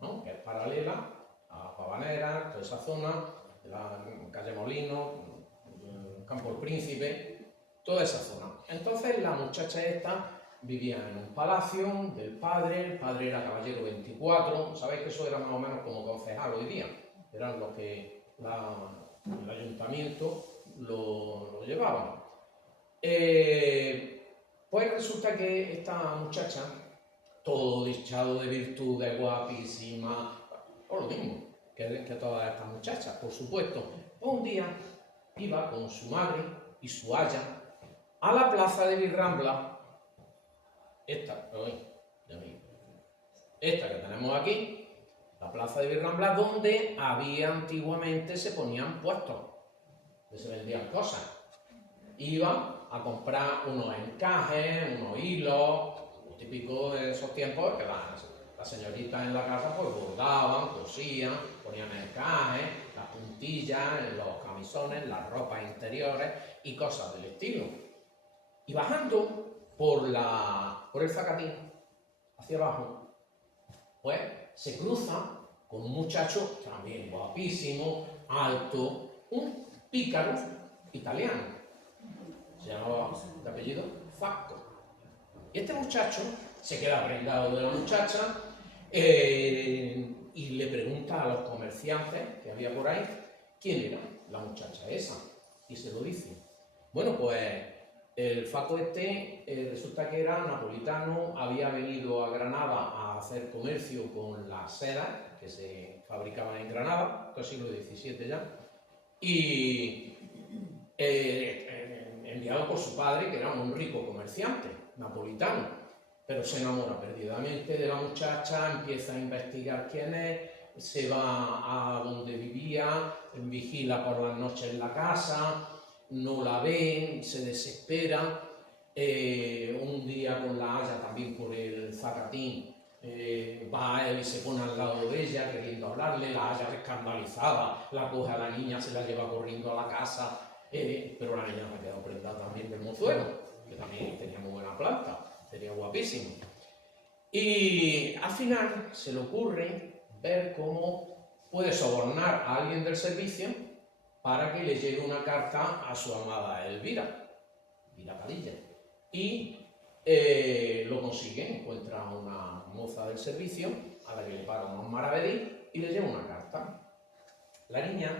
¿no? Que es paralela a Pavanera, toda esa zona, la calle Molino, Campo el Príncipe, toda esa zona. Entonces la muchacha esta vivía en un palacio del padre, el padre era caballero 24, sabéis que eso era más o menos como concejal hoy día, eran los que el ayuntamiento lo llevaban. Pues resulta que esta muchacha, todo dichado de virtudes, guapísima, o lo mismo que todas estas muchachas, por supuesto, un día iba con su madre y su aya a la plaza de Virrambla, esta que tenemos aquí, la plaza de Virrambla, donde había antiguamente, se ponían puestos, donde se vendían cosas. Iban a comprar unos encajes, unos hilos, lo típico de esos tiempos, que las señoritas en la casa pues bordaban, cosían, ponían encajes, las puntillas, los camisones, las ropas interiores y cosas del estilo. Y bajando por el Zacatín, hacia abajo, pues se cruza con un muchacho también guapísimo, alto, un pícaro italiano. Se llamaba de apellido Facco. Y este muchacho se queda prendado de la muchacha y le pregunta a los comerciantes que había por ahí quién era la muchacha esa. Y se lo dice. Bueno, pues el Facco resulta que era napolitano, había venido a Granada a hacer comercio con las sedas que se fabricaban en Granada, todo el siglo XVII ya, y enviado por su padre, que era un rico comerciante napolitano, pero se enamora perdidamente de la muchacha, empieza a investigar quién es, se va a donde vivía, vigila por las noches en la casa, no la ve, se desespera. Un día con la aya también por el Zacatín, va a él y se pone al lado de ella queriendo hablarle, la aya escandalizada, la coge a la niña, se la lleva corriendo a la casa. Pero la niña se ha quedado prendada también del mozuelo, que también tenía muy buena planta, sería guapísimo. Y al final se le ocurre ver cómo puede sobornar a alguien del servicio para que le llegue una carta a su amada Elvira Padilla. Y lo consigue, encuentra a una moza del servicio a la que le paga unos maravedís y le lleva una carta. La niña,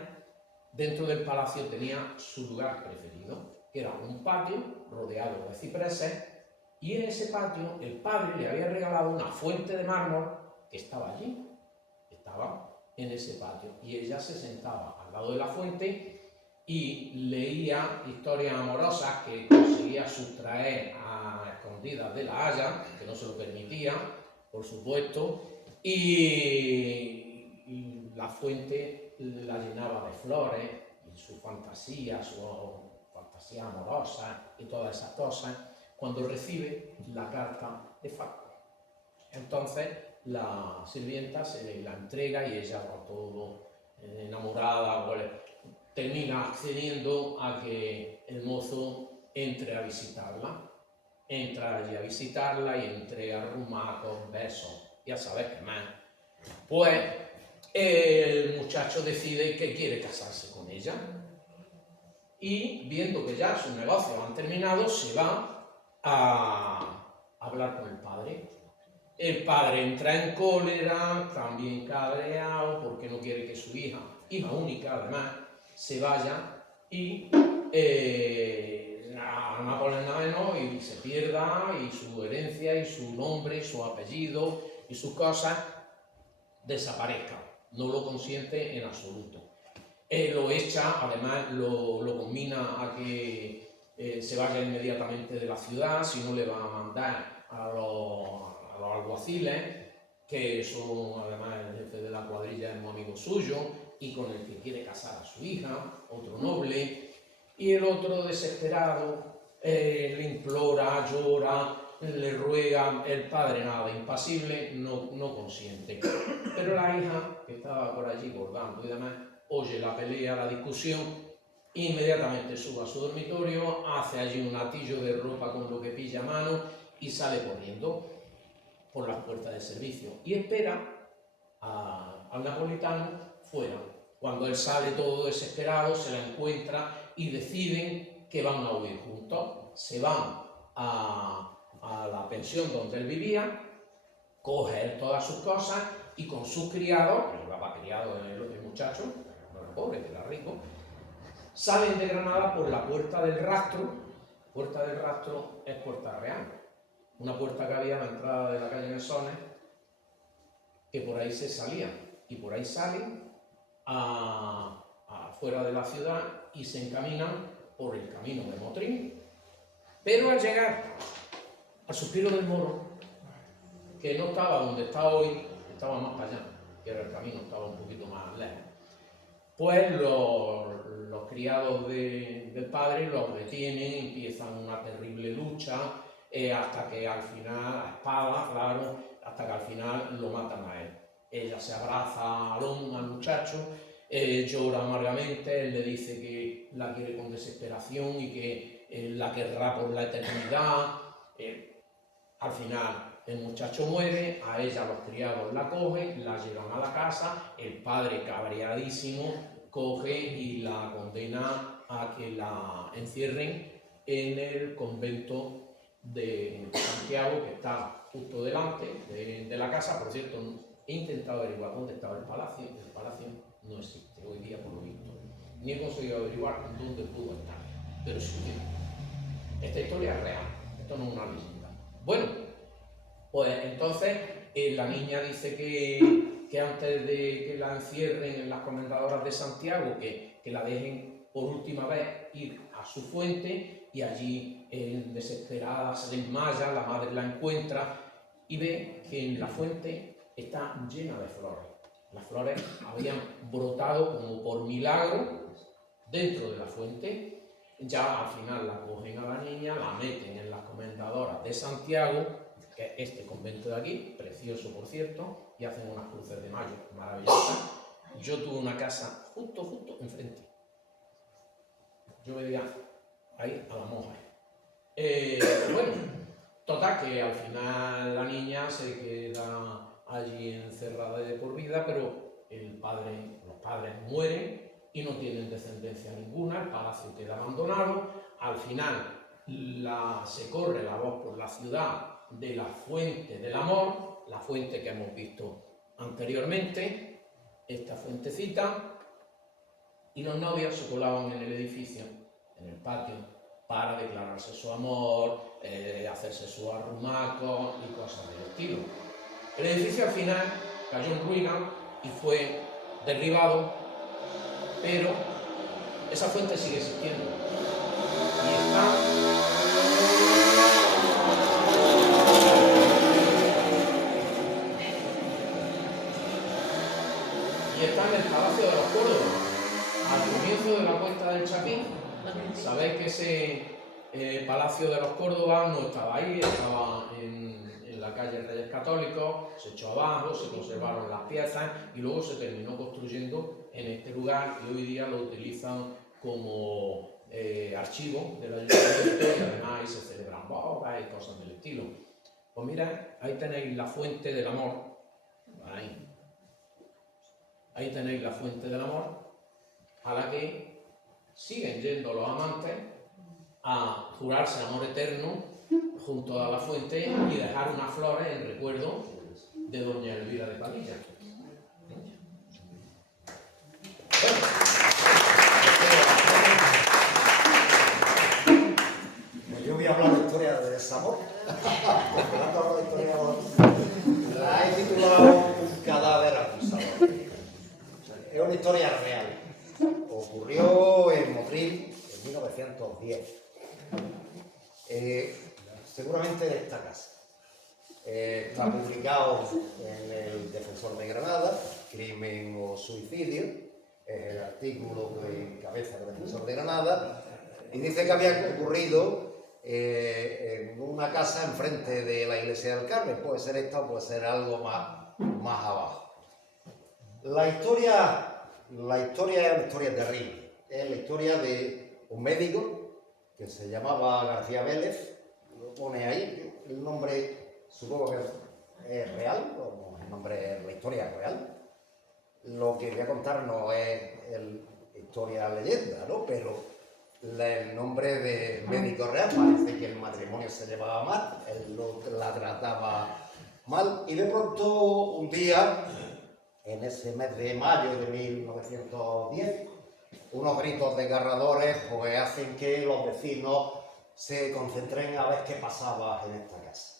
dentro del palacio, tenía su lugar preferido, que era un patio rodeado de cipreses, y en ese patio el padre le había regalado una fuente de mármol que estaba allí, estaba en ese patio, y ella se sentaba al lado de la fuente y leía historias amorosas que conseguía sustraer a escondidas de la Haya, que no se lo permitía, por supuesto, y la fuente la llenaba de flores, y su fantasía amorosa y todas esas cosas, cuando recibe la carta de Facundo. Entonces la sirvienta se la entrega y ella, todo enamorada, pues, termina accediendo a que el mozo entre a visitarla. Entra allí a visitarla y entre arrumacos, besos, ya sabes qué más. Pues el muchacho decide que quiere casarse con ella, y viendo que ya sus negocios han terminado, se va a hablar con el padre. El padre entra en cólera, también cabreado, porque no quiere que su hija única además, se vaya y nada por nada menos, y se pierda, y su herencia, y su nombre, su apellido, y sus cosas desaparezcan. No lo consiente en absoluto. Lo echa, además lo combina a que se vaya inmediatamente de la ciudad, si no le va a mandar a los alguaciles, que son además el jefe de la cuadrilla, es muy amigo suyo, y con el que quiere casar a su hija, otro noble, y el otro desesperado le implora, llora, le ruega, el padre nada, impasible, no consiente. Pero la hija, que estaba por allí bordando y demás, oye la pelea, la discusión, inmediatamente sube a su dormitorio, hace allí un atillo de ropa con lo que pilla a mano y sale corriendo por las puertas de servicio y espera al napolitano fuera. Cuando él sale todo desesperado, se la encuentra y deciden que van a huir juntos. Se van a la pensión donde él vivía, coge él todas sus cosas y con sus criados, que llevaba criado el muchacho, no era pobre, que era rico, salen de Granada por la Puerta del Rastro. Puerta del Rastro es Puerta Real, una puerta que había a la entrada de la calle Mesones, que por ahí se salía, y por ahí salen afuera de la ciudad y se encaminan por el camino de Motrín. Pero al llegar al Suspiro del Moro, que no estaba donde está hoy, estaba más para allá, que era el camino, estaba un poquito más lejos, pues los criados del padre los detienen, empiezan una terrible lucha, hasta que al final, a espada, claro, hasta que al final lo matan a él. Ella se abraza al muchacho, llora amargamente, él le dice que la quiere con desesperación y que la querrá por la eternidad. Al final el muchacho muere, a ella los criados la cogen, la llevan a la casa, el padre cabreadísimo coge y la condena a que la encierren en el convento de Santiago, que está justo delante de la casa. Por cierto, he intentado averiguar dónde estaba el palacio no existe hoy día por lo visto, ni he conseguido averiguar dónde pudo estar, pero sí, esta historia es real, esto no es una leyenda. Bueno, pues entonces la niña dice que antes de que la encierren en las comendadoras de Santiago, que la dejen por última vez ir a su fuente, y allí desesperada se desmaya, la madre la encuentra y ve que en la fuente está llena de flores. Las flores habían brotado como por milagro dentro de la fuente. Ya al final la cogen a la niña, la meten en las comendadoras de Santiago, que es este convento de aquí, precioso por cierto, y hacen unas cruces de mayo maravillosas. Yo tuve una casa justo enfrente. Yo veía ahí a la monja. Bueno, total, que al final la niña se queda allí encerrada de por vida, pero los padres mueren y no tienen descendencia ninguna, el palacio queda abandonado. Al final se corre la voz por la ciudad de la fuente del amor, la fuente que hemos visto anteriormente, esta fuentecita, y los novios se colaban en el edificio, en el patio, para declararse su amor, hacerse su arrumaco y cosas del estilo. El edificio al final cayó en ruina y fue derribado, pero esa fuente sigue existiendo y está en el Palacio de los Córdoba, al comienzo de la Cuesta del Chapín. Sabéis que ese Palacio de los Córdoba no estaba ahí, estaba en la calle Reyes Católicos, se echó abajo, se conservaron las piezas y luego se terminó construyendo en este lugar y hoy día lo utilizan como archivo del ayuntamiento y además ahí se celebran bodas y cosas del estilo. Pues mirad, ahí tenéis la fuente del amor, ahí tenéis la fuente del amor a la que siguen yendo los amantes a jurarse amor eterno junto a la fuente y dejar unas flores en recuerdo de doña Elvira de Padilla. Pues yo voy a hablar de historia de desamor. La he titulado Un cadáver acusador. Es una historia real. Ocurrió en Motril en 1910. Seguramente en esta casa. Está publicado en el Defensor de Granada, Crimen o Suicidio, es el artículo que encabeza el Defensor de Granada, y dice que había ocurrido en una casa enfrente de la iglesia del Carmen. Puede ser esta o puede ser algo más abajo. La historia es una historia terrible. Es la historia de un médico que se llamaba García Vélez. Lo pone ahí, el nombre supongo que es real, o el nombre, la historia es real. Lo que voy a contar no es historia leyenda, ¿no? Pero el nombre del médico real parece que el matrimonio se llevaba mal, él la trataba mal, y de pronto un día, en ese mes de mayo de 1910, unos gritos desgarradores pues hacen que los vecinos se concentren a ver qué pasaba en esta casa.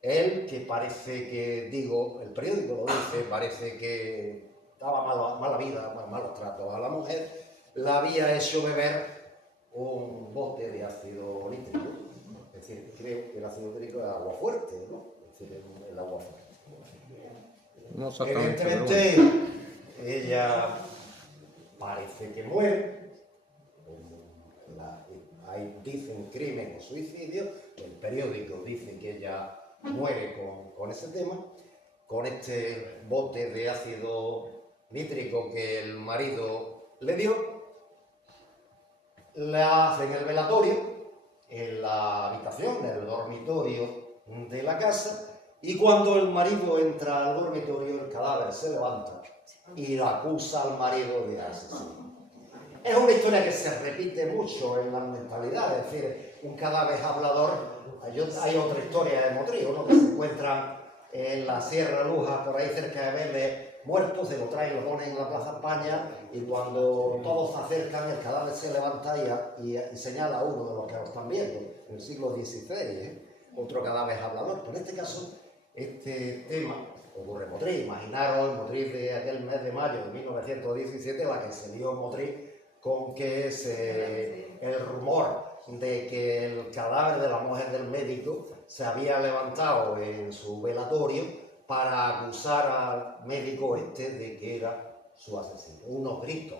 Él, que parece que, el periódico lo dice, parece que daba mala vida, malos tratos a la mujer, la había hecho beber un bote de ácido nítrico. Es decir, creo que el ácido nítrico es agua fuerte, ¿no? Es decir, el agua fuerte. No exactamente. Evidentemente, ella parece que muere. Ahí dicen crimen o suicidio. El periódico dice que ella muere con ese tema, con este bote de ácido nítrico que el marido le dio. La hacen el velatorio en la habitación, en el dormitorio de la casa, y cuando el marido entra al dormitorio, el cadáver se levanta y la acusa al marido de asesino. Es una historia que se repite mucho en la mentalidad, es decir, un cadáver hablador. Hay otra historia de Motril, uno que se encuentra en la Sierra Luja, por ahí cerca de Vélez, muerto, se lo traen, lo ponen en la Plaza España, y cuando todos se acercan, el cadáver se levanta y señala a uno de los que lo están viendo, en el siglo XVI, otro cadáver hablador. Pero en este caso, este tema ocurre en Motril. Imaginaros el Motril de aquel mes de mayo de 1917, la que se dio en Motril, con que el rumor de que el cadáver de la mujer del médico se había levantado en su velatorio para acusar al médico de que era su asesino. Unos gritos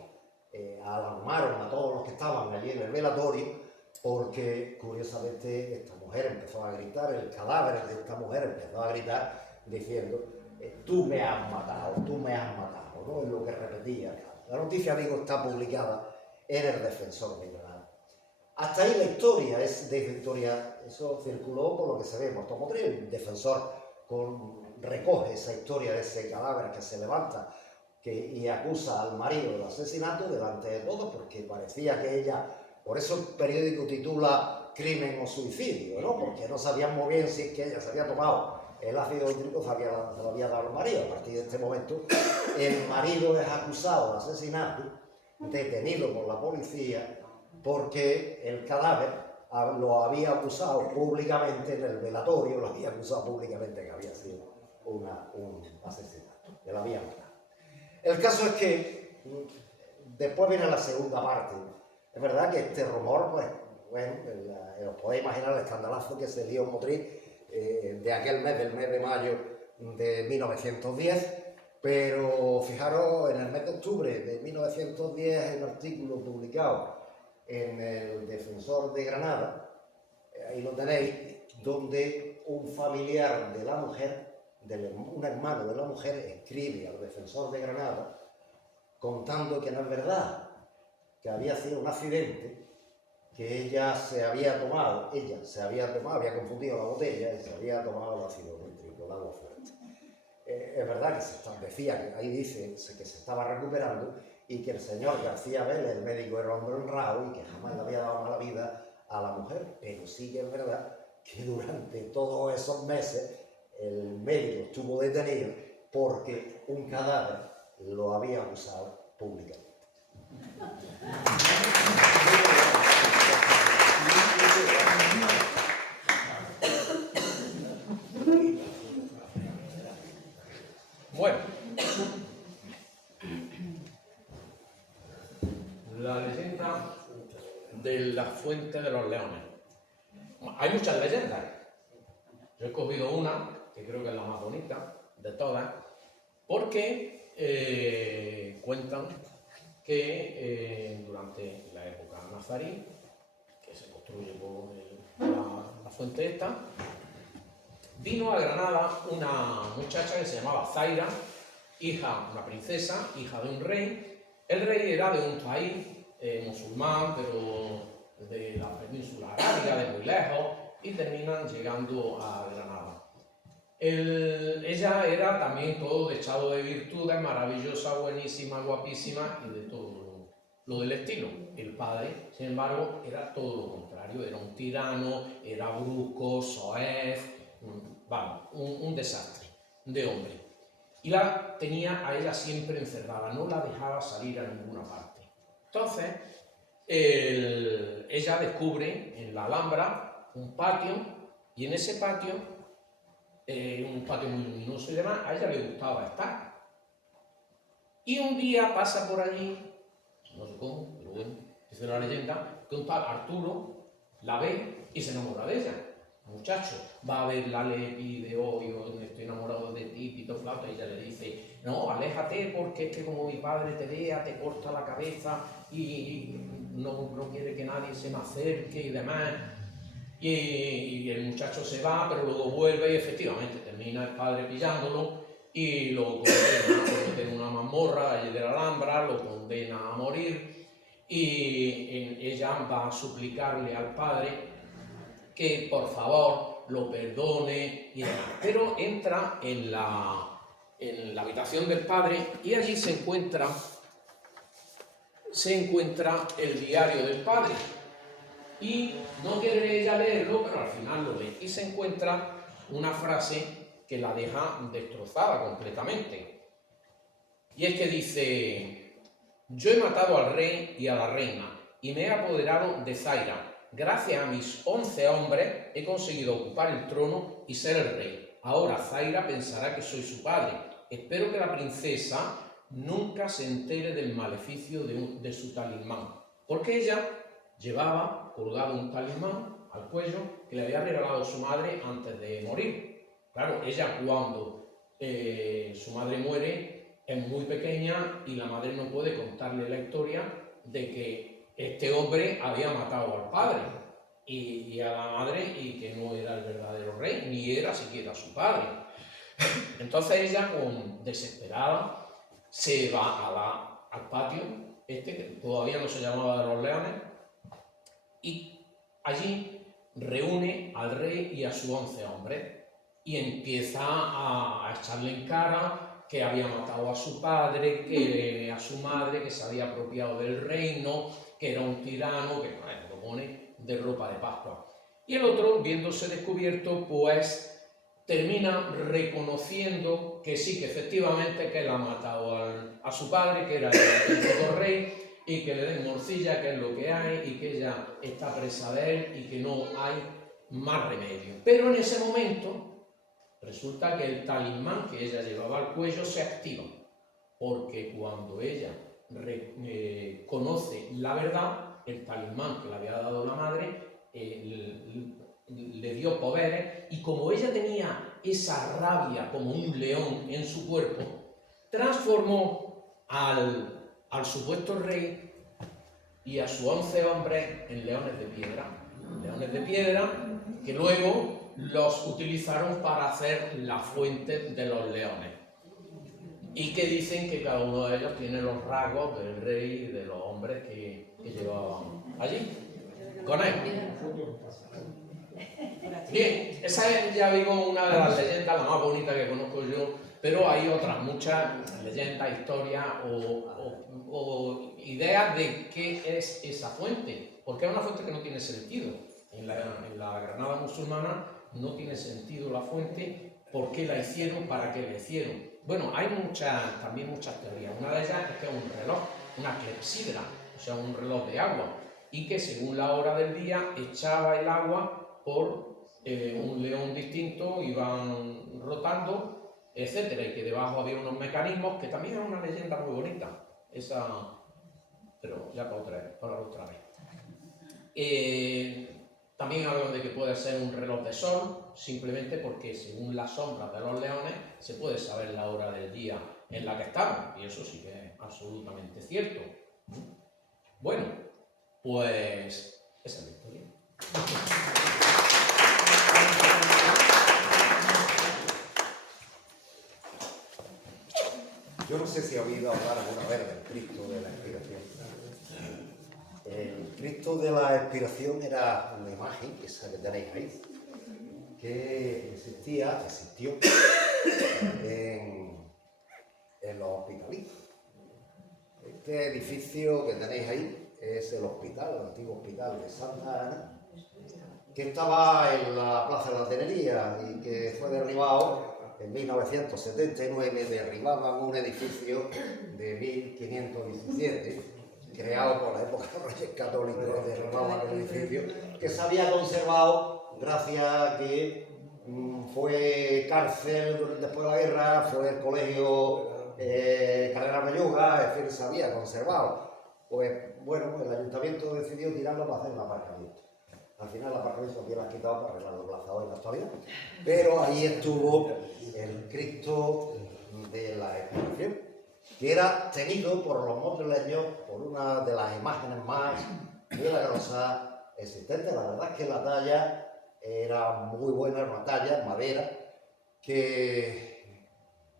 alarmaron a todos los que estaban allí en el velatorio, porque curiosamente esta mujer empezó a gritar, el cadáver de esta mujer empezó a gritar diciendo tú me has matado, ¿no? Es lo que repetía. La noticia, digo, está publicada en el Defensor de Granada. Hasta ahí la historia, eso circuló por lo que se ve en Puerto Motril. El Defensor recoge esa historia de ese cadáver que se levanta y acusa al marido del asesinato delante de todos, porque parecía que ella, por eso el periódico titula Crimen o Suicidio, ¿no? Porque no sabían muy bien si es que ella se había tomado el ácido nítrico, se lo había dado al marido. A partir de este momento, el marido es acusado de asesinato, detenido por la policía, porque el cadáver lo había acusado públicamente en el velatorio, lo había acusado públicamente que había sido un asesinato, que lo había matado. El caso es que después viene la segunda parte. Es verdad que este rumor, pues, bueno, os podéis imaginar el escandalazo que se dio en Motril de aquel mes, del mes de mayo de 1910, pero fijaros, en el mes de octubre de 1910 hay un artículo publicado en el Defensor de Granada, ahí lo tenéis, donde un familiar de la mujer, un hermano de la mujer, escribe al Defensor de Granada contando que no es verdad, que había sido un accidente, que ella se había tomado, había confundido la botella y se había tomado el ácido nítrico, el agua fuerte. Es verdad que decía que ahí dice que se estaba recuperando y que el señor García Vélez, el médico, era un hombre honrado y que jamás le había dado mala vida a la mujer, pero sí que es verdad que durante todos esos meses el médico estuvo detenido porque un cadáver lo había usado públicamente. Bueno, la leyenda de la Fuente de los Leones. Hay muchas leyendas. Yo he escogido una, que creo que es la más bonita de todas, porque cuentan que durante la época nazarí, que se construye por la fuente esta, vino a Granada una muchacha que se llamaba Zaira, una princesa, hija de un rey. El rey era de un país musulmán, pero de la península arábiga, de muy lejos, y terminan llegando a Granada. Ella era también todo dechado de virtudes, maravillosa, buenísima, guapísima y de todo lo del estilo. El padre, sin embargo, era todo lo contrario, era un tirano, era brusco, soez, un desastre de hombre. Y la tenía a ella siempre encerrada, no la dejaba salir a ninguna parte. Entonces, ella descubre en la Alhambra un patio, y en ese patio, un patio muy luminoso y demás, a ella le gustaba estar. Y un día pasa por allí, no sé cómo, pero bueno, dice la leyenda, que un tal Arturo la ve y se enamora de ella. Muchacho, va a verla, le pide, estoy enamorado de ti, pito flauta, y ella le dice, no, aléjate porque es que como mi padre te vea, te corta la cabeza y no quiere que nadie se me acerque y demás. Y el muchacho se va, pero luego vuelve y efectivamente termina el padre pillándolo y lo condena en una mazmorra allí de la Alhambra, lo condena a morir y ella va a suplicarle al padre que por favor lo perdone y demás. Pero entra en la habitación del padre y allí se encuentra el diario del padre. Y no quiere ella leerlo, pero al final lo lee. Y se encuentra una frase que la deja destrozada completamente. Y es que dice, yo he matado al rey y a la reina y me he apoderado de Zaira. Gracias a mis 11 hombres he conseguido ocupar el trono y ser el rey. Ahora Zaira pensará que soy su padre. Espero que la princesa nunca se entere del maleficio de su talismán. Porque ella llevaba colgado un talismán al cuello que le había regalado su madre antes de morir. Claro, ella cuando su madre muere es muy pequeña y la madre no puede contarle la historia de que este hombre había matado al padre y a la madre y que no era el verdadero rey, ni era siquiera su padre. Entonces ella, desesperada, se va al patio, que todavía no se llamaba de los Leones, y allí reúne al rey y a sus 11 hombres y empieza a echarle en cara que había matado a su padre, que a su madre, que se había apropiado del reino, que era un tirano, que lo pone de ropa de Pascua. Y el otro, viéndose descubierto, pues termina reconociendo que sí, que efectivamente que él ha matado a su padre, que era el auténtico rey, y que le den morcilla, que es lo que hay, y que ella está presa de él y que no hay más remedio. Pero en ese momento resulta que el talismán que ella llevaba al cuello se activa, porque cuando ella conoce la verdad, el talismán que le había dado la madre le dio poderes, y como ella tenía esa rabia como un león en su cuerpo, transformó al supuesto rey y a sus 11 hombres en leones de piedra. Leones de piedra que luego los utilizaron para hacer la fuente de los leones. Y que dicen que cada uno de ellos tiene los rasgos del rey y de los hombres que llevaban allí con él. Bien, esa es, ya digo, una de las leyendas, la más bonita que conozco yo, pero hay otras muchas leyendas, historias o ideas de qué es esa fuente, porque es una fuente que no tiene sentido. En la Granada musulmana no tiene sentido la fuente, por qué la hicieron, para qué la hicieron. Bueno, hay también muchas teorías. Una de ellas es que es un reloj, una clepsidra, o sea, un reloj de agua, y que según la hora del día echaba el agua por un león distinto, iban rotando, etcétera, y que debajo había unos mecanismos, que también es una leyenda muy bonita, esa, pero ya para otra vez. También hablan de que puede ser un reloj de sol, simplemente porque según las sombras de los leones se puede saber la hora del día en la que estamos, y eso sí que es absolutamente cierto. Bueno, pues esa es la historia. Yo no sé si ha oído hablar alguna vez del Cristo de la Expiración. El Cristo de la Expiración era una imagen, esa que tenéis ahí, que existió en los hospitalitos. Este edificio que tenéis ahí es el hospital, el antiguo hospital de Santa Ana, que estaba en la Plaza de la Tenería y que fue derribado en 1979. Derribaban un edificio de 1517, creado por la época de los Reyes Católicos. Derribaban el edificio que se había conservado gracias a que fue cárcel después de la guerra, fue el colegio Carrera Belluga, es decir, se había conservado. Pues bueno, el ayuntamiento decidió tirarlo para hacer un aparcamiento. Al final el aparcamiento aquí lo han quitado para arreglar los plazados en la actualidad. Pero ahí estuvo el Cristo de la Expiración, que era tenido por los madrileños por una de las imágenes más milagrosas existentes. La verdad es que la talla era muy buena, era una talla en madera que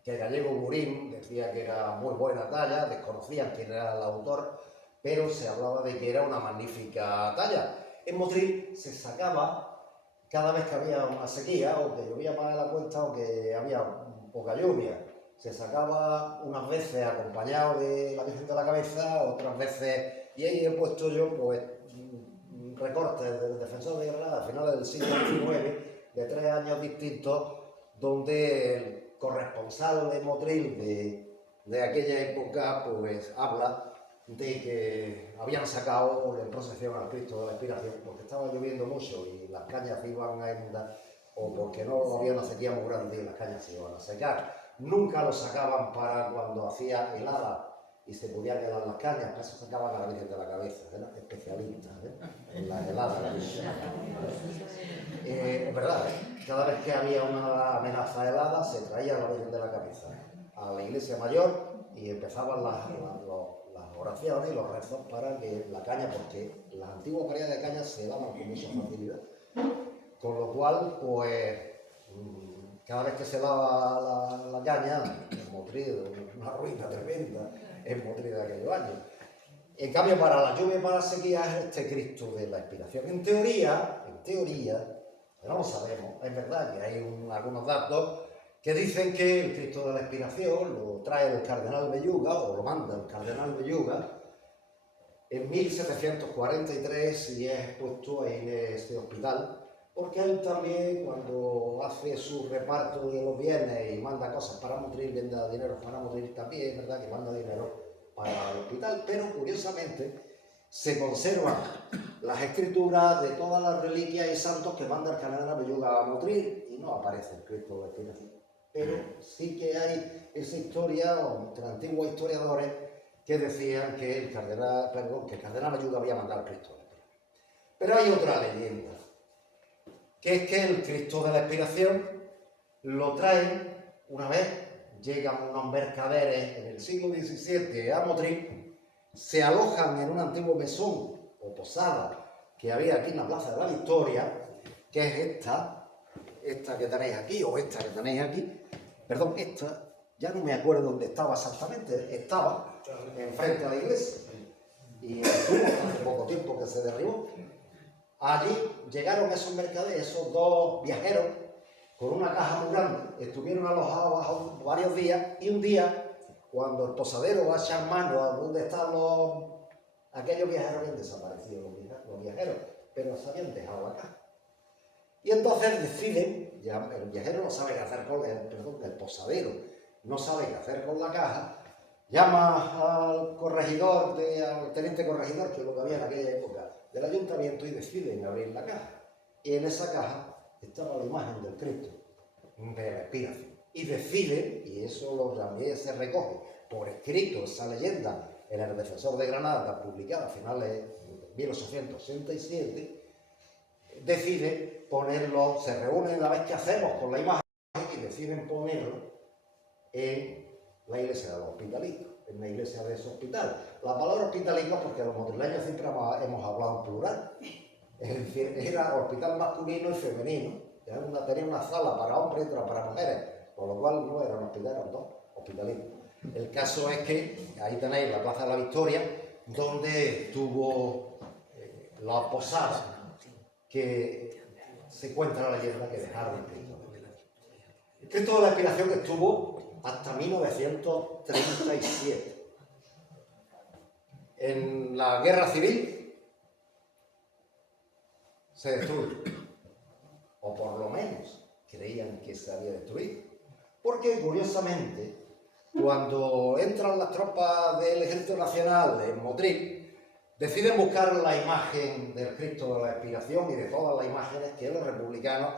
Gallego Murín decía que era muy buena talla, desconocían quién era el autor, pero se hablaba de que era una magnífica talla. En Motril se sacaba cada vez que había una sequía, o que llovía más de la cuenta, o que había poca lluvia. Se sacaba unas veces acompañado de la Virgen de la Cabeza, otras veces, y ahí he puesto yo pues recortes del Defensor de Granada a finales del siglo XIX, de 3 años distintos, donde el corresponsal de Motril de aquella época pues habla de que habían sacado en procesión al Cristo de la Expiración porque estaba lloviendo mucho y las cañas se iban a inundar, o porque no había una sequía muy grande y las cañas se iban a secar. Nunca lo sacaban para cuando hacía helada y se podían helar las cañas, para eso sacaban a la Virgen de la Cabeza, eran especialistas en las heladas. Es verdad, cada vez que había una amenaza helada se traía a la Virgen de la Cabeza a la iglesia mayor y empezaban las oraciones y los rezos para que la caña, porque las antiguas variedades de caña se helaban con mucha facilidad, con lo cual pues cada vez que se lava la caña, en Motril, una ruina tremenda en Motril de aquellos años. En cambio, para la lluvia y para la sequía es este Cristo de la Expiración. En teoría, pero no lo sabemos, es verdad que hay algunos datos que dicen que el Cristo de la Expiración lo trae el cardenal Belluga, o lo manda el cardenal Belluga, en 1743 y es expuesto en este hospital, porque él también, cuando hace su reparto de los bienes y manda cosas para Motril, vende dinero para Motril, también es verdad que manda dinero para el hospital, pero curiosamente se conservan las escrituras de todas las reliquias y santos que manda el cardenal Belluga a Motril y no aparece el Cristo de la Expiración. Pero sí que hay esa historia, entre antiguos historiadores, que decían que el cardenal Belluga había mandado el Cristo de la Expiración. Pero hay otra leyenda, que es que el Cristo de la Expiración lo traen una vez, llegan unos mercaderes en el siglo XVII a Motril, se alojan en un antiguo mesón o posada que había aquí en la Plaza de la Victoria, que es esta que tenéis aquí, o esta que tenéis aquí, perdón, esta, ya no me acuerdo dónde estaba exactamente, estaba enfrente a la iglesia, y estuvo hace poco tiempo que se derribó. Allí llegaron esos mercaderes, esos dos viajeros, con una caja muy grande, estuvieron alojados bajo varios días, y un día, cuando el posadero va a echar mano a dónde están aquellos viajeros, habían desaparecido los viajeros, pero se habían dejado la caja. Y entonces deciden, ya el viajero no sabe qué hacer el posadero no sabe qué hacer con la caja, llama al corregidor, al teniente corregidor, que es lo que había en aquella época, del ayuntamiento, y deciden abrir la caja. Y en esa caja estaba la imagen del Cristo de la Expiración. Y deciden, y eso también se recoge por escrito, esa leyenda, en el Defensor de Granada, publicada a finales de 1867, deciden ponerlo, se reúnen a ver qué hacemos con la imagen y deciden ponerlo en la iglesia de los hospitalitos, en la iglesia de ese hospital. La palabra hospitalitos porque los motrileños siempre hemos hablado en plural, es decir, era hospital masculino y femenino, tenía una sala para hombres y otra para mujeres, con lo cual no eran hospitales, eran dos hospitalitos. El caso es que ahí tenéis la Plaza de la Victoria, donde estuvo la posada, que se cuenta la leyenda que dejaron el Cristo. El Cristo de la Expiración estuvo hasta 1937. En la Guerra Civil se destruye, o por lo menos creían que se había destruido, porque curiosamente cuando entran las tropas del Ejército Nacional en Motril, deciden buscar la imagen del Cristo de la Expiración y de todas las imágenes que los republicanos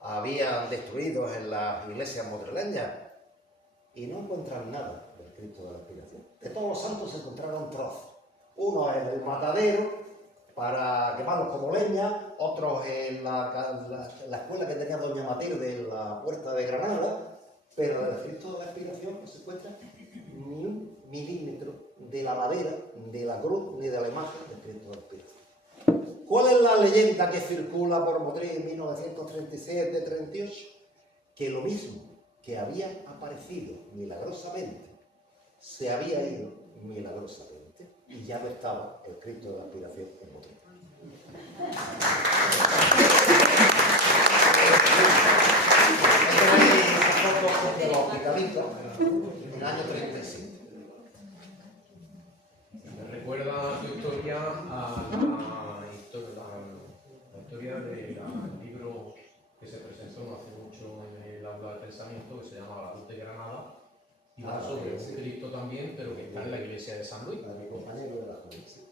habían destruido en las iglesias motrileñas, y no encuentran nada del Cristo de la Expiración. De todos los santos se encontraron trozos, unos en el matadero para quemarlos como leña, otros en la escuela que tenía Doña Matilde en la Puerta de Granada, pero del Cristo de la Expiración no se encuentra ni un milímetro de la madera, de la cruz, ni de la imagen del Cristo de la Expiración. ¿Cuál es la leyenda que circula por Motril en 1937-38? Que lo mismo que había aparecido milagrosamente, se había ido milagrosamente, y ya no estaba el Cristo de la Expiración en Motril. De los hospitalitos en el año 37. Me recuerda tu historia a la historia del libro que se presentó no hace mucho en el aula de pensamiento, que se llama La Luz de Granada, y va sobre un Cristo también, pero que está en la iglesia de San Luis. Mi compañero de la juventud.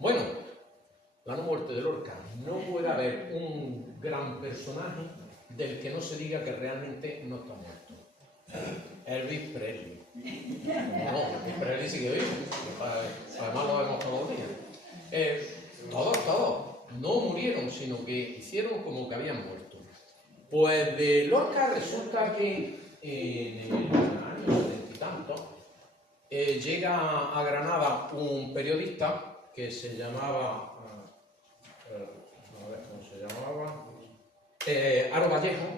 Bueno, la no muerte de Lorca. No puede haber un gran personaje del que no se diga que realmente no está muerto. Elvis Presley. No, Elvis Presley sigue vivo. Además lo vemos todos los días. Todos. No murieron, sino que hicieron como que habían muerto. Pues de Lorca resulta que en el año 70 y tanto llega a Granada un periodista que se llamaba... Aro Vallejo,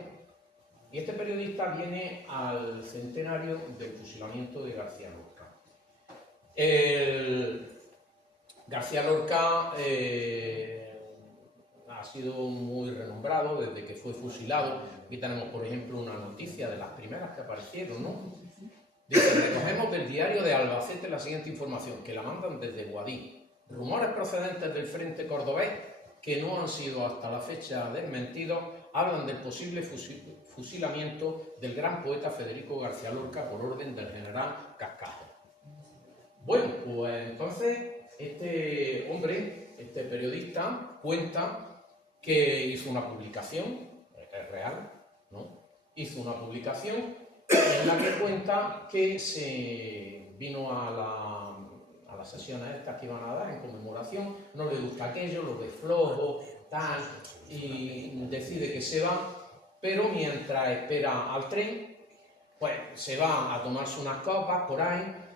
y este periodista viene al centenario del fusilamiento de García Lorca. García Lorca ha sido muy renombrado desde que fue fusilado. Aquí tenemos, por ejemplo, una noticia de las primeras que aparecieron, ¿no? Dice: recogemos del diario de Albacete la siguiente información, que la mandan desde Guadix. Rumores procedentes del frente cordobés, que no han sido hasta la fecha desmentidos, hablan del posible fusilamiento del gran poeta Federico García Lorca por orden del general Cascada. Bueno, pues entonces este hombre, este periodista, cuenta que hizo una publicación, es real, ¿no? Hizo una publicación en la que cuenta que se vino a las sesiones estas que iban a dar en conmemoración, no le gusta aquello, lo ve flojo, tal, y decide que se va, pero mientras espera al tren, pues se va a tomarse unas copas por ahí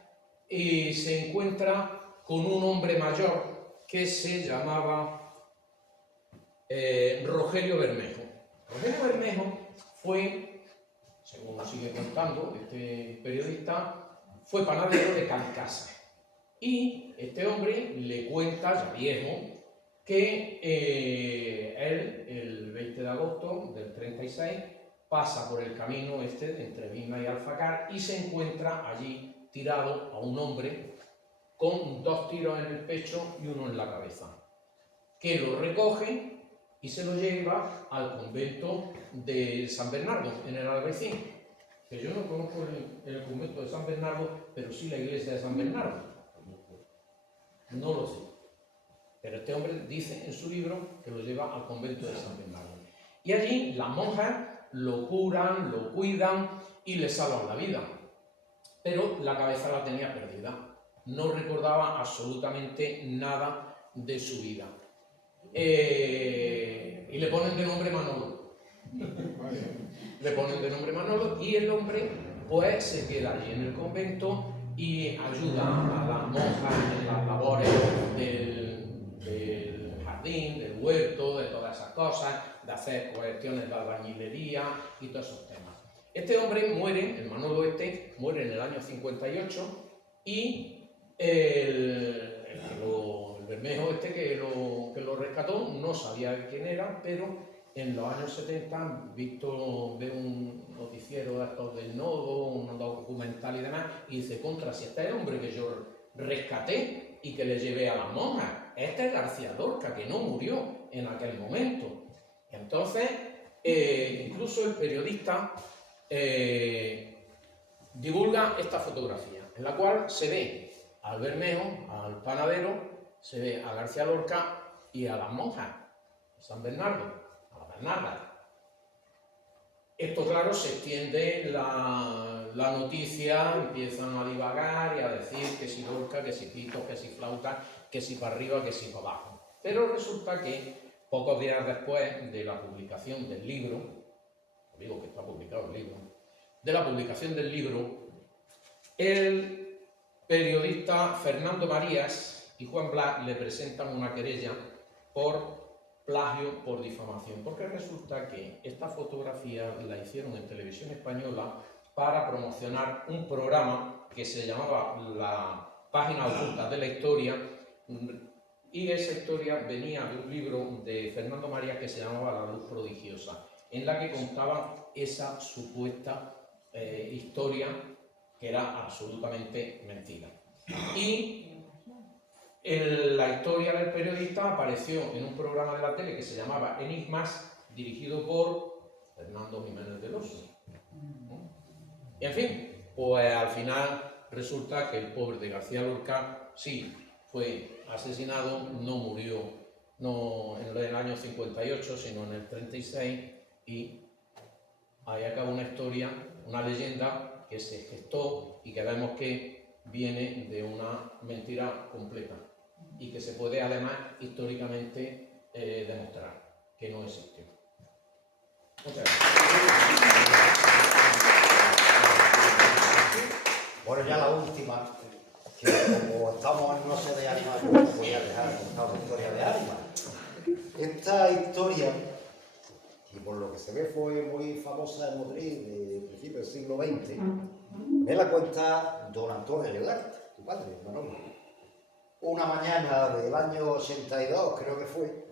y se encuentra con un hombre mayor que se llamaba Rogelio Bermejo. Rogelio Bermejo fue, según nos sigue contando este periodista, fue panadero de Calcasa. Y este hombre le cuenta, ya viejo, que él, el 20 de agosto del 36, pasa por el camino este de entre Vilna y Alfacar y se encuentra allí tirado a un hombre con 2 tiros en el pecho y 1 en la cabeza, que lo recoge y se lo lleva al convento de San Bernardo, en el Albaicín, que yo no conozco el convento de San Bernardo, pero sí la iglesia de San Bernardo. No lo sé. Pero este hombre dice en su libro que lo lleva al convento de San Bernardo. Y allí las monjas lo curan, lo cuidan y le salvan la vida. Pero la cabeza la tenía perdida. No recordaba absolutamente nada de su vida. Y le ponen de nombre Manolo. Le ponen de nombre Manolo y el hombre pues se queda allí en el convento y ayuda a las monjas en las labores del jardín, del huerto, de todas esas cosas, de hacer cuestiones de albañilería y todos esos temas. Este hombre muere, el Manolo este, muere en el año 58 y el Bermejo este que lo rescató no sabía quién era, pero en los años 70 ve un noticiero de estos del Nodo, un documental y demás, y dice, contra, si este es el hombre que yo rescaté y que le llevé a las monjas, este es García Lorca, que no murió en aquel momento. Entonces, incluso el periodista divulga esta fotografía, en la cual se ve al Bermejo, al panadero, se ve a García Lorca y a las monjas, a San Bernardo, a la Bernarda. Esto, claro, se extiende la noticia, empiezan a divagar y a decir que si Lorca, que si pito, que si flauta, que si para arriba, que si para abajo. Pero resulta que pocos días después de la publicación del libro, digo que está publicado el libro, de la publicación del libro, el periodista Fernando Marías y Juan Blas le presentan una querella por plagio por difamación, porque resulta que esta fotografía la hicieron en Televisión Española para promocionar un programa que se llamaba La Página Oculta de la Historia, y esa historia venía de un libro de Fernando Marías que se llamaba La Luz Prodigiosa, en la que contaba esa supuesta historia que era absolutamente mentira. Y la historia del periodista apareció en un programa de la tele que se llamaba Enigmas, dirigido por Fernando Jiménez del Oso. Y en fin, pues al final resulta que el pobre de García Lorca sí fue asesinado, no murió en el año 58, sino en el 36, y ahí acaba una historia, una leyenda que se gestó y que vemos que viene de una mentira completa y que se puede además históricamente demostrar que no existió. Muchas gracias. Bueno, ya la última, que como estamos en No sé de Ánimas, no voy a dejar contar la historia de Ánimas. Esta historia, y por lo que se ve fue muy famosa en Madrid de principios del siglo XX, me la cuenta don Antonio Gelarte, tu padre, Manolo. Una mañana del año 82, creo que fue,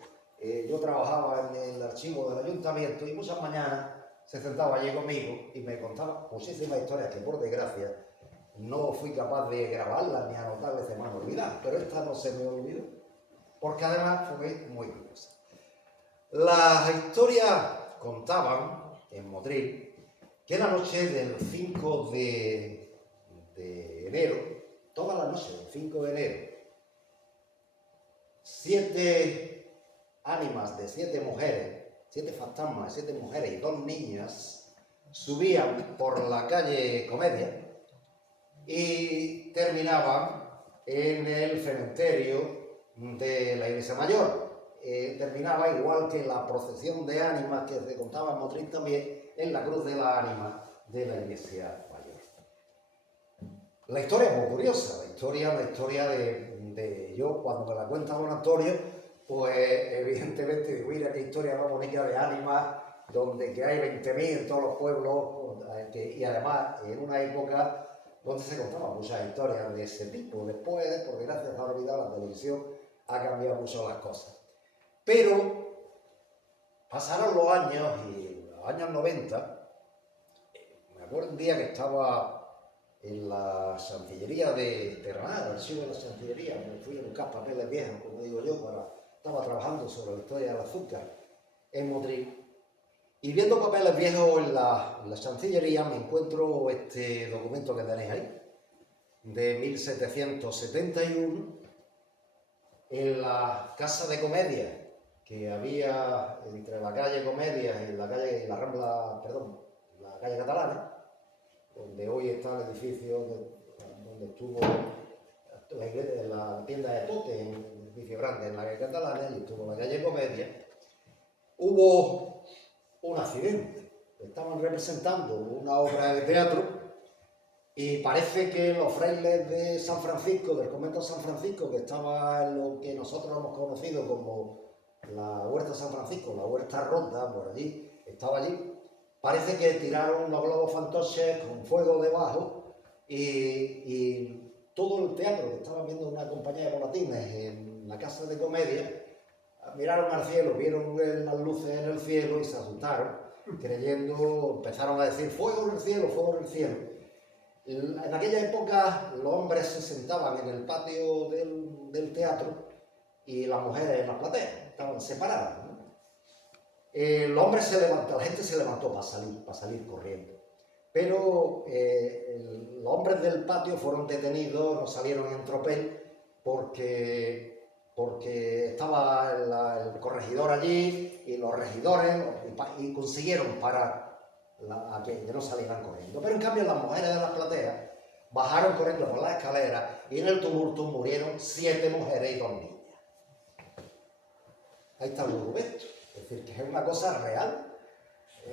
yo trabajaba en el archivo del ayuntamiento y muchas mañanas se sentaba allí conmigo y me contaba muchísimas historias que, por desgracia, no fui capaz de grabarlas ni anotarlas, se me han olvidado, pero esta no se me olvidó, porque además fue muy curiosa. Las historias contaban en Motril que la noche del 5 de enero toda la noche, el 5 de enero, 7 ánimas de 7 mujeres, 7 fantasmas, 7 mujeres y 2 niñas subían por la calle Comedia y terminaban en el cementerio de la Iglesia Mayor. Terminaba igual que la procesión de ánimas que se contaba en Motril también en la cruz de la ánima de la Iglesia Mayor. La historia es muy curiosa, la historia de yo cuando me la cuenta don Antonio, pues evidentemente digo, mira qué historia más bonita de ánimas, donde que hay 20.000 en todos los pueblos, y además en una época donde se contaban muchas historias de ese tipo. Después, por desgracia, se ha olvidado, la televisión ha cambiado mucho las cosas. Pero pasaron los años y los años 90, me acuerdo un día que estaba en la Chancillería de Granada, el archivo de la Chancillería, me fui a buscar papeles viejos, como digo yo, estaba trabajando sobre la historia del azúcar en Motril. Y viendo papeles viejos en la Chancillería me encuentro este documento que tenéis ahí, de 1771, en la Casa de Comedia que había entre la calle Comedia y la calle la calle Catalana, donde hoy está el edificio donde estuvo la tienda de Tote, en el edificio grande en la calle Catalana, y estuvo la calle Comedia. Hubo un accidente. Estaban representando una obra de teatro y parece que los frailes de San Francisco, del convento de San Francisco, que estaba en lo que nosotros hemos conocido como la Huerta de San Francisco, la Huerta Ronda, por allí, estaba allí, parece que tiraron unos globos fantoches con fuego debajo y todo el teatro, que estaban viendo una compañía de volatines en la Casa de Comedia, miraron al cielo, vieron las luces en el cielo y se asustaron, creyendo, empezaron a decir fuego en el cielo, fuego en el cielo. En aquella época los hombres se sentaban en el patio del teatro y las mujeres en las plateas, estaban separadas, ¿no? Los hombres se levantó, la gente se levantó para salir corriendo, pero los hombres del patio fueron detenidos, no salieron en tropel porque estaba el corregidor allí y los regidores y consiguieron parar a que no salieran corriendo. Pero en cambio las mujeres de las plateas bajaron corriendo por las escaleras y en el tumulto murieron 7 mujeres y 2 niñas. Ahí está el documento, es decir, que es una cosa real.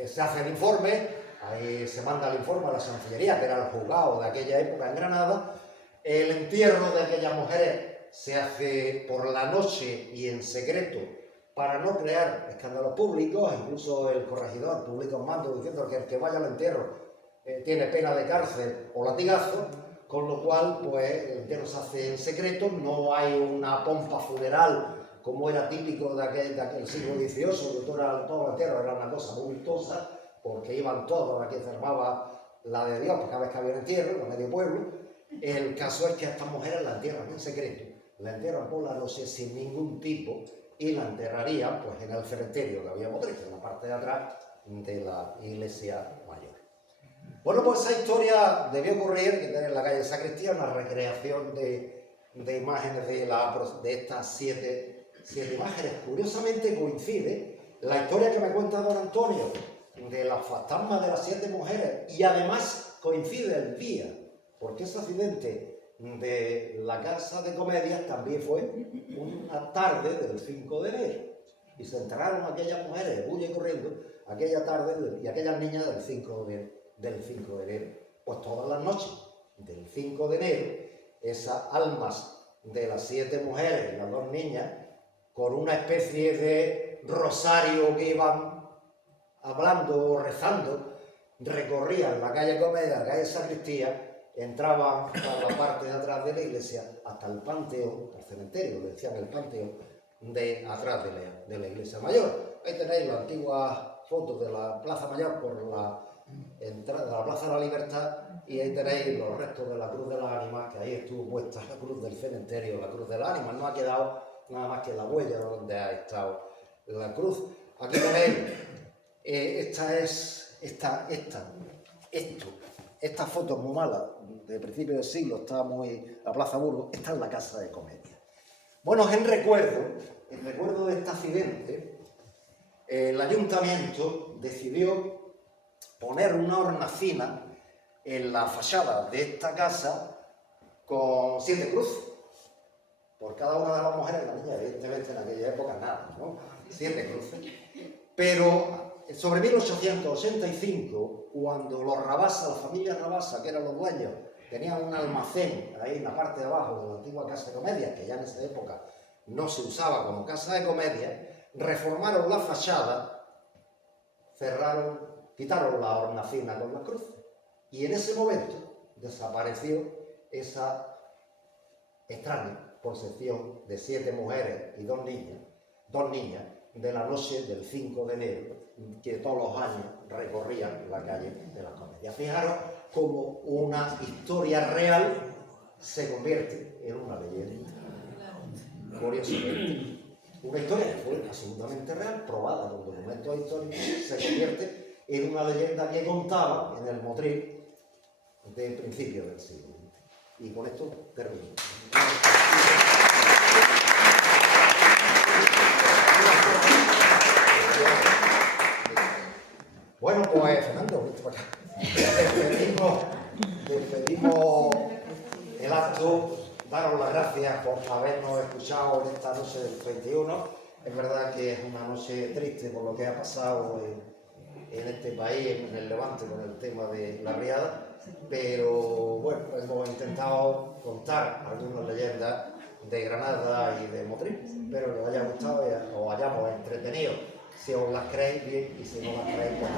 Se hace el informe, ahí se manda el informe a la Chancillería, que era el juzgado de aquella época en Granada. El entierro de aquellas mujeres se hace por la noche y en secreto para no crear escándalos públicos. Incluso el corregidor publica un mando diciendo que el que vaya al entierro tiene pena de cárcel o latigazo, con lo cual pues el entierro se hace en secreto, no hay una pompa funeral como era típico de aquel siglo XVIII, que todo el entierro era una cosa muy vistosa, porque iban todos a que se armaba la de Dios, cada vez que había un entierro, en medio pueblo. El caso es que a estas mujeres la entierran en secreto, la entierran por la noche sin ningún tipo y la enterrarían pues, en el cementerio que había Motril, en la parte de atrás de la Iglesia Mayor. Bueno, pues esa historia debió ocurrir, que en la calle Sacristía, una recreación de imágenes de estas 7 imágenes. Curiosamente coincide la historia que me cuenta don Antonio de las fantasmas de las 7 mujeres y además coincide el día, porque ese accidente de la Casa de Comedias también fue una tarde del 5 de enero y se enterraron aquellas mujeres, huye corriendo, aquella tarde y aquellas niñas del 5 de enero. Pues todas las noches del 5 de enero, esas almas de las 7 mujeres y las 2 niñas, con una especie de rosario que iban hablando o rezando, recorrían la calle Comedia, la calle Sacristía, entraban por la parte de atrás de la iglesia hasta el panteón, el cementerio, le decían el panteón, de atrás de la iglesia mayor. Ahí tenéis las antiguas fotos de la Plaza Mayor por la entrada de la Plaza de la Libertad y ahí tenéis los restos de la Cruz de las Ánimas, que ahí estuvo puesta la cruz del cementerio, la Cruz de las Ánimas. No ha quedado nada más que la huella donde ha estado la cruz. Aquí tenéis, esto esta foto es muy mala, de principio del siglo, está muy la Plaza Burgos, esta es la Casa de Comedia. Bueno, en recuerdo de este accidente, el ayuntamiento decidió poner una hornacina en la fachada de esta casa con 7 cruces. Por cada una de las mujeres, la niña, evidentemente en aquella época nada, ¿no? 7 cruces. Pero sobre 1885, cuando los Rabasa, la familia Rabasa, que eran los dueños, tenían un almacén ahí en la parte de abajo de la antigua Casa de Comedia, que ya en esa época no se usaba como Casa de Comedia, reformaron la fachada, quitaron la hornacina con las cruces. Y en ese momento desapareció esa extraña procesión de 7 mujeres y 2 niñas, de la noche del 5 de enero, que todos los años recorrían la calle de las Comedias. Fijaros cómo una historia real se convierte en una leyenda. Curiosamente, una historia que fue absolutamente real, probada con documentos históricos, se convierte en una leyenda que contaba en el Motril de principios del siglo XX. Y con esto termino. Bueno, pues Fernando, vete para acá. Despedimos el acto, daros las gracias por habernos escuchado en esta noche del 31. Es verdad que es una noche triste por lo que ha pasado en este país, en el Levante, con el tema de la riada, pero bueno, hemos intentado contar algunas leyendas de Granada y de Motril. Espero que os haya gustado y os hayamos entretenido. Si os las creéis bien y si no las creéis, pues no.